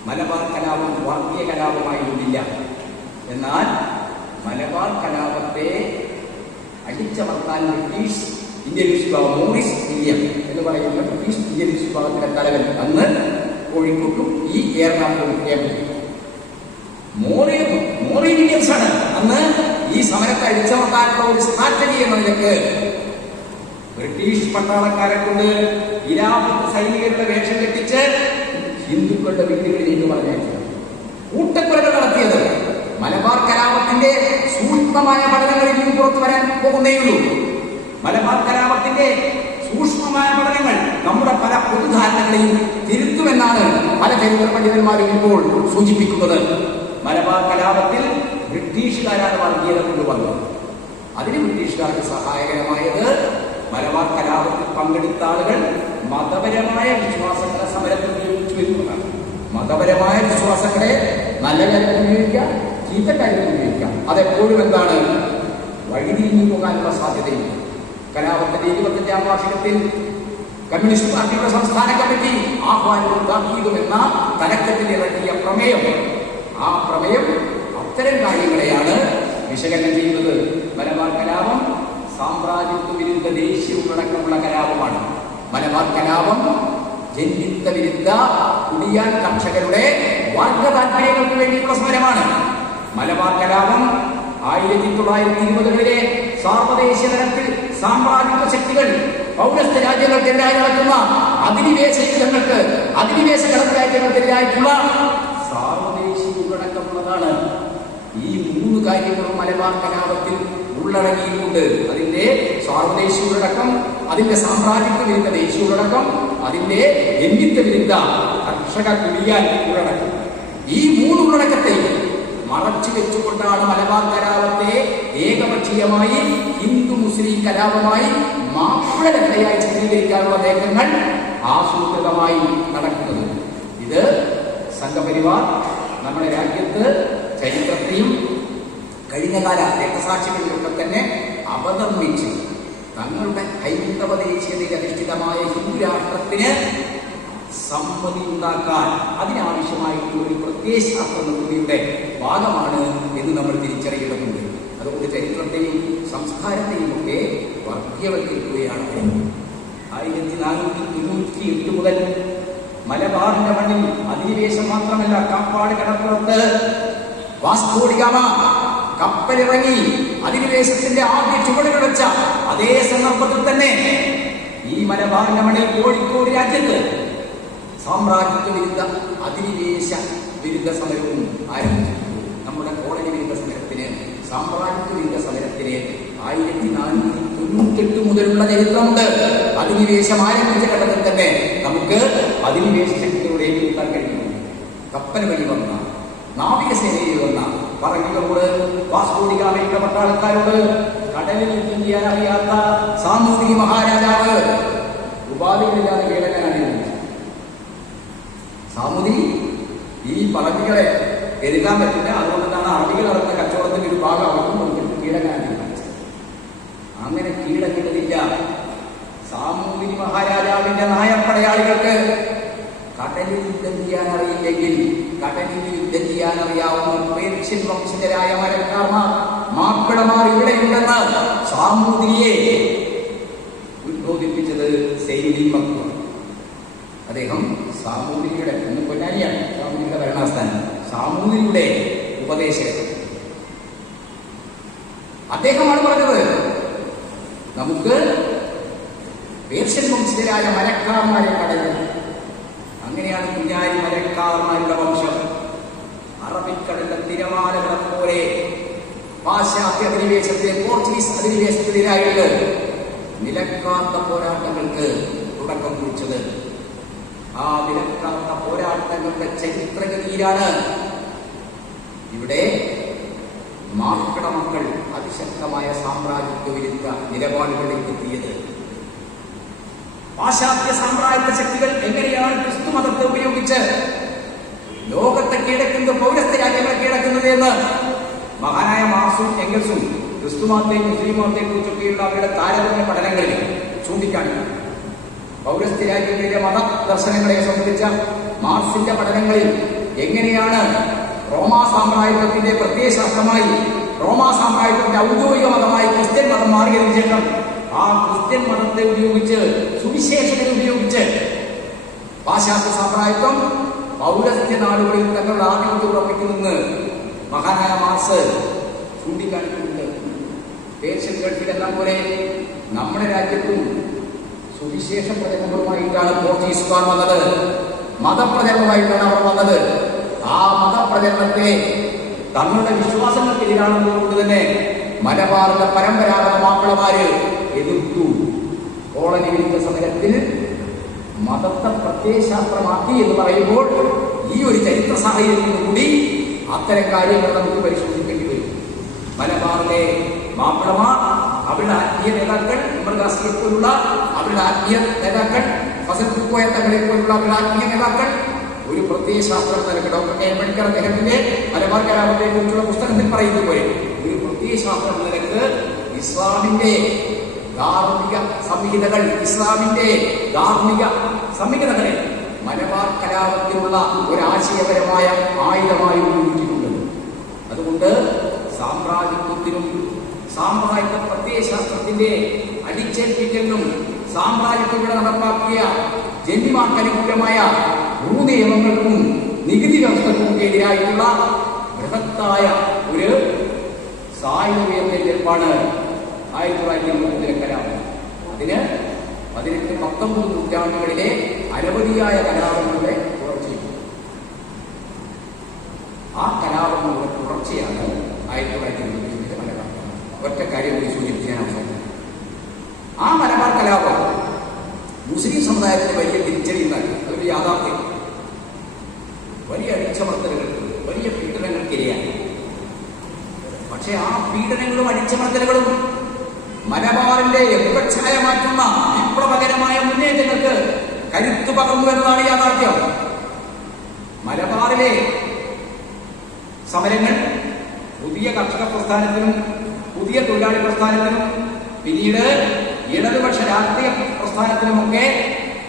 മലബാർ കലാപം വർഗീയ കലാപമായിരുന്നില്ല. എന്നാൽ മലബാർ കലാപത്തെ അടിച്ചമർത്താൻ ബ്രിട്ടീഷ് ഇന്ത്യൻ വിഭാഗം, മോറിസ് വില്യം എന്ന് പറയുന്ന ബ്രിട്ടീഷ് ഇന്ത്യൻ വിഭാഗത്തിന്റെ തലവൻ അന്ന് കോഴിക്കോട്ടും ഈ എറണാകുളത്തും മോറി വില്യംസ് ആണ് അന്ന് ഈ സമരത്തെ അടിച്ചമർത്താനുള്ള ഒരു സ്ട്രാറ്റജി എന്ന നിലക്ക് ബ്രിട്ടീഷ് പട്ടാളക്കാരെ കൊണ്ട് ഖിലാഫത്ത് സൈനികരുടെ വേഷം കെട്ടിച്ച് ഹിന്ദുക്കളുടെ വീടുകളിലേക്ക് പറഞ്ഞയച്ചത്, കൂട്ടക്കൊലകൾ നടത്തിയത്. മലബാർ കലാപത്തിന്റെ സൂക്ഷ്മമായ പഠനങ്ങളിൽ നിന്ന് പുറത്തു വരാൻ പോകുന്നേയുള്ളൂ. മലബാർ കലാപത്തിന്റെ സൂക്ഷ്മമായ പഠനങ്ങൾ നമ്മുടെ പല പൊതുധാരണകളെയും തിരുത്തുമെന്നാണ് പല ചരിത്ര പണ്ഡിതന്മാരും ഇപ്പോൾ സൂചിപ്പിക്കുന്നത്. മലബാർ കലാപത്തിൽ ബ്രിട്ടീഷുകാരാണ് വർഗീയത കൊണ്ടുവന്നത്. അതിന് ബ്രിട്ടീഷുകാർക്ക് സഹായകരമായത് മലബാർ കലാപത്തിൽ പങ്കെടുത്ത ആളുകൾ മതപരമായ വിശ്വാസങ്ങളെ സമരത്തിൽ ഉപയോഗിച്ചു വരുന്നതാണ്. മതപരമായ വിശ്വാസങ്ങളെ നല്ല കാര്യത്തിൽ ഉപയോഗിക്കാം, ചീത്ത കാര്യത്തിൽ ഉപയോഗിക്കാം. അതെപ്പോഴും എന്താണ്, വഴിതിരിഞ്ഞു പോകാനുള്ള സാധ്യതയില്ല. കലാപത്തിന്റെ 25ാം വാർഷികത്തിൽ കമ്മ്യൂണിസ്റ്റ് പാർട്ടിയുടെ സംസ്ഥാന കമ്മിറ്റി ആഹ്വാനവും താക്കീതും എന്ന തലക്കെട്ടിൽ ഇറക്കിയ പ്രമേയം, ആ പ്രമേയം അത്തരം കാര്യങ്ങളെയാണ് വിശകലനം ചെയ്യുന്നത്. മലബാർ കലാപം സാമ്രാജ്യത്വ വിരുദ്ധ ദേശീയ ഉള്ളടക്കമുള്ള കലാപമാണ്. മലബാർ കലാപം ജന്മിത്വ വിരുദ്ധ കുടിയാൻ കർഷകരുടെ വർഗ താല്പര്യങ്ങൾക്ക് വേണ്ടിയുള്ള സമരമാണ്. മലബാർ കലാപം 1920-കളിലെ സാർവദേശീയ തലത്തിൽ സാമ്രാജ്യത്വ ശക്തികൾ പൗരസ്ത്യ രാജ്യങ്ങൾക്കെതിരായി നടക്കുന്ന അധിനിവേശ യുദ്ധങ്ങൾക്ക്, അധിനിവേശ കടന്നുകയറ്റങ്ങൾക്കെതിരായിട്ടുള്ള സാർവദേശീയ ഉള്ളടക്കമുള്ളതാണ്. ഈ 3 കാര്യങ്ങളും മലബാർ കലാപത്തിൽ ഉള്ളടങ്ങിയിട്ടുണ്ട്. അതിന്റെ സാർവദേശീയ ഉള്ളടക്കം, അതിന്റെ സാമ്രാജ്യത്വ വിരുദ്ധ ദേശീയ ഉള്ളടക്കം, അതിന്റെ ജന്മിത്വ വിരുദ്ധ കർഷക കുടിയാൻ ഉള്ളടക്കം. ഈ 3 ഉള്ളടക്കത്തെയും മറച്ചു വെച്ചുകൊണ്ടാണ് മലബാർ കലാപത്തെ ഏകപക്ഷീയമായി ഹിന്ദു മുസ്ലിം കലാപമായി മാപ്പിളരട്ടയായി ചിത്രീകരിക്കാനുള്ള നീക്കങ്ങൾ ആസൂത്രിതമായി നടക്കുന്നത്. ഇത് സംഘപരിവാർ നമ്മുടെ രാജ്യത്ത് ചരിത്രത്തെയും കഴിഞ്ഞകാല രക്തസാക്ഷികളിലൊക്കെ തന്നെ അവതർണിച്ച് തങ്ങളുടെ ഹൈന്ദവ ദേശീയതയിൽ അധിഷ്ഠിതമായ ഹിന്ദു രാഷ്ട്രത്തിന് സമ്മതി ഉണ്ടാക്കാൻ അതിനാവശ്യമായിട്ടുള്ള ഒരു പ്രത്യയശാസ്ത്ര നിർമ്മിതിയുടെ ഭാഗമാണ് എന്ന് നമ്മൾ തിരിച്ചറിയേണ്ടതുണ്ട്. അതുകൊണ്ട് ചരിത്രത്തെയും സംസ്കാരത്തെയും ഒക്കെ വർഗീയവൽക്കരിക്കുകയാണ്. 1498 മുതൽ മലബാറിന്റെ മണ്ണിൽ അധിനിവേശം മാത്രമല്ല, കാപ്പാട് കടപ്പുറത്ത് വാസ്കോ ഡി ഗാമ കപ്പലിറങ്ങി അധിനിവേശത്തിന്റെ ആദ്യ ചുവടുകൾ വെച്ച അതേ സന്ദർഭത്തിൽ തന്നെ ഈ മലബാറിന്റെ മണ്ണിൽ കോഴിക്കോട് രാജ്യത്ത് സാമ്രാജ്യത്വ വിരുദ്ധ അധിനിവേശ വിരുദ്ധ സമരവും ആരംഭിച്ചു. നമ്മുടെ കോളനി വിരുദ്ധ സമരത്തിന്, സാമ്രാജ്യത്വ വിരുദ്ധ സമരത്തിന് 1498 മുതലുള്ള ചരിത്രമുണ്ട്. അധിനിവേശം ആരംഭിച്ച ഘട്ടത്തിൽ തന്നെ നമുക്ക് അധിനിവേശ ശക്തികളോട് ഏറ്റുമുട്ടാൻ കഴിയുന്നു. കപ്പൽ വഴി വന്ന, നാവികസേനയിൽ വന്ന പറങ്കികളോട്, വാസ്കോ ഡി ഗാമയുടെ പട്ടാളക്കാരോട്, കടലിൽ യുദ്ധം ചെയ്യാൻ അറിയാത്ത സാമൂതിരി മഹാരാജാവ് ഉപാധികളില്ലാതെ കീഴടങ്ങാനാണ്. സാമൂതിരി ഈ പറങ്കികളെ എതിർക്കാൻ പറ്റില്ല. അതുകൊണ്ടാണ് അറബികൾ നടന്ന കച്ചവടത്തിന്റെ ഒരു ഭാഗം അവർക്കും കീഴടങ്ങാൻ തീരുമാനിച്ചത്. അങ്ങനെ കീഴടങ്ങിയിട്ടില്ല. സാമൂതിരി മഹാരാജാവിന്റെ നായപ്പടയാളികൾക്ക് കടലിൽ യുദ്ധം ചെയ്യാൻ അറിയില്ലെങ്കിൽ കടലിൽ യുദ്ധം ചെയ്യാൻ അറിയാവുന്ന പേർഷ്യൻ വംശജരായ മരക്കാർമാർ, മാപ്പിളമാർ ഇവിടെയുണ്ടെന്ന് സാമൂതിരിയെ ഉദ്ബോധിപ്പിച്ചത് സൈനുദ്ദീൻ മക്തൂം. അദ്ദേഹം സാമൂതിരിയുടെ പൊന്നാനിയാണ് സാമൂതിരിയുടെ ഭരണാസ്ഥാനം. സാമൂതിരിയുടെ ഉപദേശകൻ അദ്ദേഹമാണ് പറഞ്ഞത്, നമുക്ക് പേർഷ്യൻ വംശജരായ മരക്കാർമാരെ കടലിൽ. അങ്ങനെയാണ് കുഞ്ഞാലി മരക്കാർമാരുടെ വംശം അറബിക്കടലിലെ തിരമാലകളെ പോലെ പാശ്ചാത്യ അധിനിവേശത്തിലെ പോർച്ചുഗീസ് അധിനിവേശത്തിനെതിരായിട്ട് നിലക്കാത്ത പോരാട്ടങ്ങൾക്ക് തുടക്കം കുറിച്ചത്. ആ നിലക്കാത്ത പോരാട്ടങ്ങളുടെ ചരിത്രഗതിയിലാണ് ഇവിടെ മാപ്പിള മക്കൾ അതിശക്തമായ സാമ്രാജ്യത്വ വിരുദ്ധ നിലപാടുകളിലേക്ക് എത്തിയത്. പാശ്ചാത്യ സാമ്രാജ്യ ശക്തികൾ എങ്ങനെയാണ് ക്രിസ്തു മതത്തെ ഉപയോഗിച്ച് ലോകത്തെ കീഴടക്കുന്നത്, പൗരസ്ത്യ രാജ്യങ്ങളെ കീഴടക്കുന്നത് എന്ന് മഹാനായ മാർക്സും എംഗൽസും ക്രിസ്തു മതത്തെയും മുസ്ലിം മതത്തെയും കുറിച്ചൊക്കെയുള്ള അവരുടെ താരതമ്യ പഠനങ്ങളിൽ ചൂണ്ടിക്കാണിക്കുന്നു. പൗരസ്ത്യ രാജ്യങ്ങളിലെ മത ദർശനങ്ങളെ സംബന്ധിച്ച മാർക്സിന്റെ പഠനങ്ങളിൽ എങ്ങനെയാണ് റോമാ സാമ്രാജ്യത്തിന്റെ പ്രത്യയശാസ്ത്രമായി, റോമാ സാമ്രാജ്യത്തിന്റെ ഔദ്യോഗിക മതമായി ക്രിസ്ത്യൻ മതം മാറിയതിനു ശേഷം ആ ക്രിസ്ത്യൻ മതത്തെ ഉപയോഗിച്ച്, സുവിശേഷകരെ ഉപയോഗിച്ച് പാശ്ചാത്യ സാമ്രാജ്യത്വം പൗരസ്ത്യ നാടുകളിൽ തങ്ങളുടെ ആധിപത്യം ഉറപ്പിക്കുമെന്ന് മഹാനായ മാർക്സ് ചൂണ്ടിക്കാണിക്കുന്നുണ്ട്. പേർഷ്യൻ ഗൾഫിലെല്ലാം പോലെ നമ്മുടെ രാജ്യത്തും സുവിശേഷ പ്രചരണങ്ങളുമായിട്ടാണ് പോർച്ചുഗീസുകാർ വന്നത്. മതപ്രചരണമായിട്ടാണ് അവർ വന്നത്. ആ മതപ്രചരണത്തെ തങ്ങളുടെ വിശ്വാസങ്ങൾക്കെതിരാണെന്നതുകൊണ്ട് തന്നെ മലബാറിലെ പരമ്പരാഗത മാപ്പിളമാര് എതിർത്തു. കോളനി വിരുദ്ധ സമരത്തിൽ മതത്തെ പ്രത്യയശാസ്ത്രമാക്കി എന്ന് പറയുമ്പോൾ ഈ ഒരു ചരിത്ര സാഹചര്യത്തിൽ കൂടി അത്തരം കാര്യങ്ങൾ നമുക്ക് പരിശോധിക്കേണ്ടി വരും. മലബാറിലെ മാപ്പിളമാർ, അവരുടെ ആത്മീയ നേതാക്കൾ, ഉമർഗാസിയെ പോലുള്ള അവരുടെ ആത്മീയ നേതാക്കൾ, ഫസൽ കുക്കോയ തങ്ങളെ പോലുള്ള അവരുടെ ആത്മീയ നേതാക്കൾ ഒരു പ്രത്യയശാസ്ത്രം നൽകി ഡോക്ടർ കെ പണിക്കർ അദ്ദേഹത്തിന്റെ മലബാർ കലാപത്തെ കുറിച്ചുള്ള പുസ്തകത്തിൽ പറയുന്നത് പോലെ ഒരു പ്രത്യയശാസ്ത്രം നിലക്ക് ഇസ്ലാമിന്റെ ധാർമ്മിക സംഹിതകൾ, ഇസ്ലാമിന്റെ ധാർമ്മിക സംഹിതകളെ മലബാർ കലാപത്തിനുള്ള ഒരാശയപരമായ ആയുധമായി ഉപയോഗിച്ചിട്ടുണ്ട്. അതുകൊണ്ട് സാമ്രാജ്യത്വത്തിനും സാമ്രാജ്യ പ്രത്യയശാസ്ത്രത്തിന്റെ അടിച്ചേൽപ്പിക്കലിനും സാമ്രാജ്യത്തിലൂടെ നടപ്പാക്കിയ ജന്മിമാർക്ക് അനുകൂലമായ ഭൂനിയമങ്ങൾക്കും നികുതി വ്യവസ്ഥക്കും എതിരായിട്ടുള്ള ബൃഹത്തായ ഒരു സായുധ ഏർപ്പാട് 1930 കലാപം. അതിന് 18, 19 നൂറ്റാണ്ടുകളിലെ അനവധിയായ കലാപങ്ങളുടെ തുടർച്ചയും. ആ കലാപങ്ങളുടെ തുടർച്ചയാണ് 1930 മലബാർ. ഒറ്റ കാര്യം കൂടി സൂചിപ്പിക്കാൻ അവസരം. ആ മലബാർ കലാപം മുസ്ലിം സമുദായത്തിന് വലിയ തിരിച്ചറിയുന്നതാണ്. അതൊരു യാഥാർത്ഥ്യം. വലിയ അടിച്ചമർത്തലുകൾക്ക്, വലിയ പീഡനങ്ങൾക്കിരയാണ്. പക്ഷെ ആ പീഡനങ്ങളും അടിച്ചമർത്തലുകളും മലബാറിന്റെ എപ്പച്ഛായ മാറ്റുന്ന വിപ്ലവകരമായ മുന്നേറ്റങ്ങൾക്ക് കരുത്തു പകർന്നു എന്നതാണ് യാഥാർത്ഥ്യം. മലബാറിലെ സമരങ്ങൾ പുതിയ കർഷക പ്രസ്ഥാനത്തിനും പുതിയ തൊഴിലാളി പ്രസ്ഥാനത്തിനും പിന്നീട് ഇടതുപക്ഷ രാഷ്ട്രീയ പ്രസ്ഥാനത്തിനുമൊക്കെ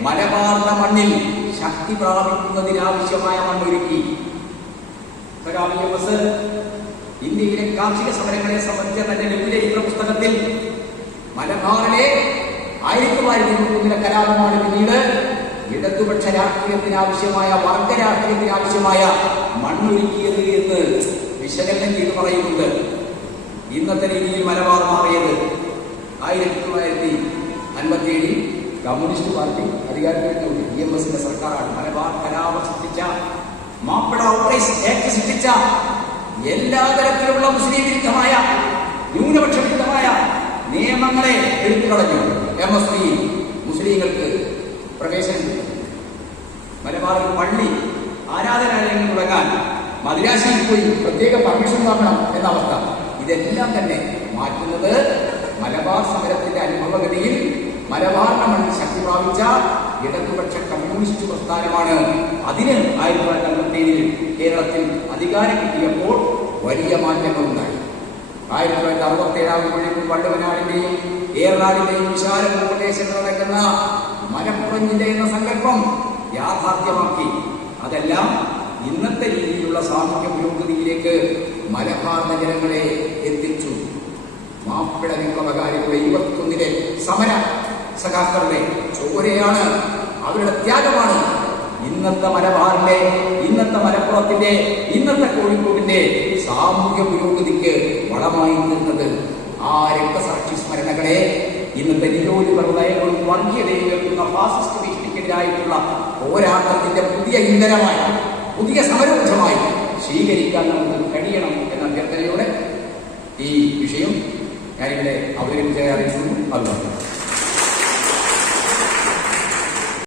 മലബാറിന്റെ മണ്ണിൽ ശക്തി പ്രാപിക്കുന്നതിനാവശ്യമായ മണ്ണൊരുക്കി. ഇന്ത്യയിലെ കാർഷിക സമരങ്ങളെ സംബന്ധിച്ച തന്റെ ലഘുലേഖ പുസ്തകത്തിൽ മലബാറിലെ 1933 കലാപമാണ് പിന്നീട് ഇടതുപക്ഷ രാഷ്ട്രീയത്തിനാവശ്യമായ, വർഗ രാഷ്ട്രീയത്തിനാവശ്യമായ മണ്ണൊരുക്കിയത് എന്ന് വിശകലനം ചെയ്ത് പറയുന്നുണ്ട്. ഇന്നത്തെ രീതിയിൽ മലബാർ മാറിയത് 1957 കമ്മ്യൂണിസ്റ്റ് പാർട്ടി അധികാരത്തിൽ EMSന്റെ സർക്കാരാണ്. മലബാർ കലാപം സൃഷ്ടിച്ച, മാപ്പിള ഔട്ട്റൈസ് ആക്ട് സൃഷ്ടിച്ച, എല്ലാ തരത്തിലുള്ള മുസ്ലിം വിരുദ്ധമായ, ന്യൂനപക്ഷ വിരുദ്ധമായ നിയമങ്ങളെ എടുത്തു കളഞ്ഞു. MSP മുസ്ലിങ്ങൾക്ക് പ്രവേശനം. മലബാറിൽ പള്ളി, ആരാധനാലയങ്ങൾ തുടങ്ങാൻ മദ്രാസിയിൽ പോയി പ്രത്യേക പെർമിഷൻ വാങ്ങണം എന്ന അവസ്ഥ. ഇതെല്ലാം തന്നെ മാറ്റുന്നത് മലബാർ സമരത്തിന്റെ അനുഭവഗതിയിൽ മലബാറിന്റെ മണ്ണിൽ ശക്തി പ്രാപിച്ച ഇടതുപക്ഷ കമ്മ്യൂണിസ്റ്റ് പ്രസ്ഥാനമാണ്. അതിന് 1957 കേരളത്തിൽ അധികാരം കിട്ടിയപ്പോൾ വലിയ മാറ്റങ്ങളുണ്ടായി. 1967 വള്ളുവനാടിന്റെയും ഏറനാടിന്റെയും വിശാല ഭൂപ്രദേശങ്ങൾ നടക്കുന്ന മലപ്പുറം ജില്ല എന്ന സങ്കല്പം യാഥാർത്ഥ്യമാക്കി. അതെല്ലാം ഇന്നത്തെ രീതിയിലുള്ള സാമൂഹ്യ പുരോഗതിയിലേക്ക് മലബാർ നഗരങ്ങളെ എത്തിച്ചു. മാപ്പിള വിപ്ലവകാരികളുടെ 21 സമര സഖാക്കളുടെ ചോരയാണ്, അവരുടെ ത്യാഗമാണ് ഇന്നത്തെ മലബാറിന്റെ, ഇന്നത്തെ മലപ്പുറത്തിന്റെ, ഇന്നത്തെ കോഴിക്കോടിന്റെ സാമൂഹ്യ പുരോഗതിക്ക് വളമായി നിന്നത്. ആ രക്തസാക്ഷി സ്മരണകളെ ഇന്നത്തെ നിരോധിത നയങ്ങളും വർഗീയതയും ഉയർത്തുന്ന ഫാസിസ്റ്റ് ഭീഷണിക്കെതിരായിട്ടുള്ള പോരാട്ടത്തിന്റെ പുതിയ ഇന്ധനമായി, പുതിയ സമരോജമായി സ്വീകരിക്കാൻ നമുക്ക് കഴിയണം എന്ന അഭ്യർത്ഥനയോടെ ഈ വിഷയം ഞാനിവിടെ അവതരിപ്പിച്ച അറിയിക്കുന്നു.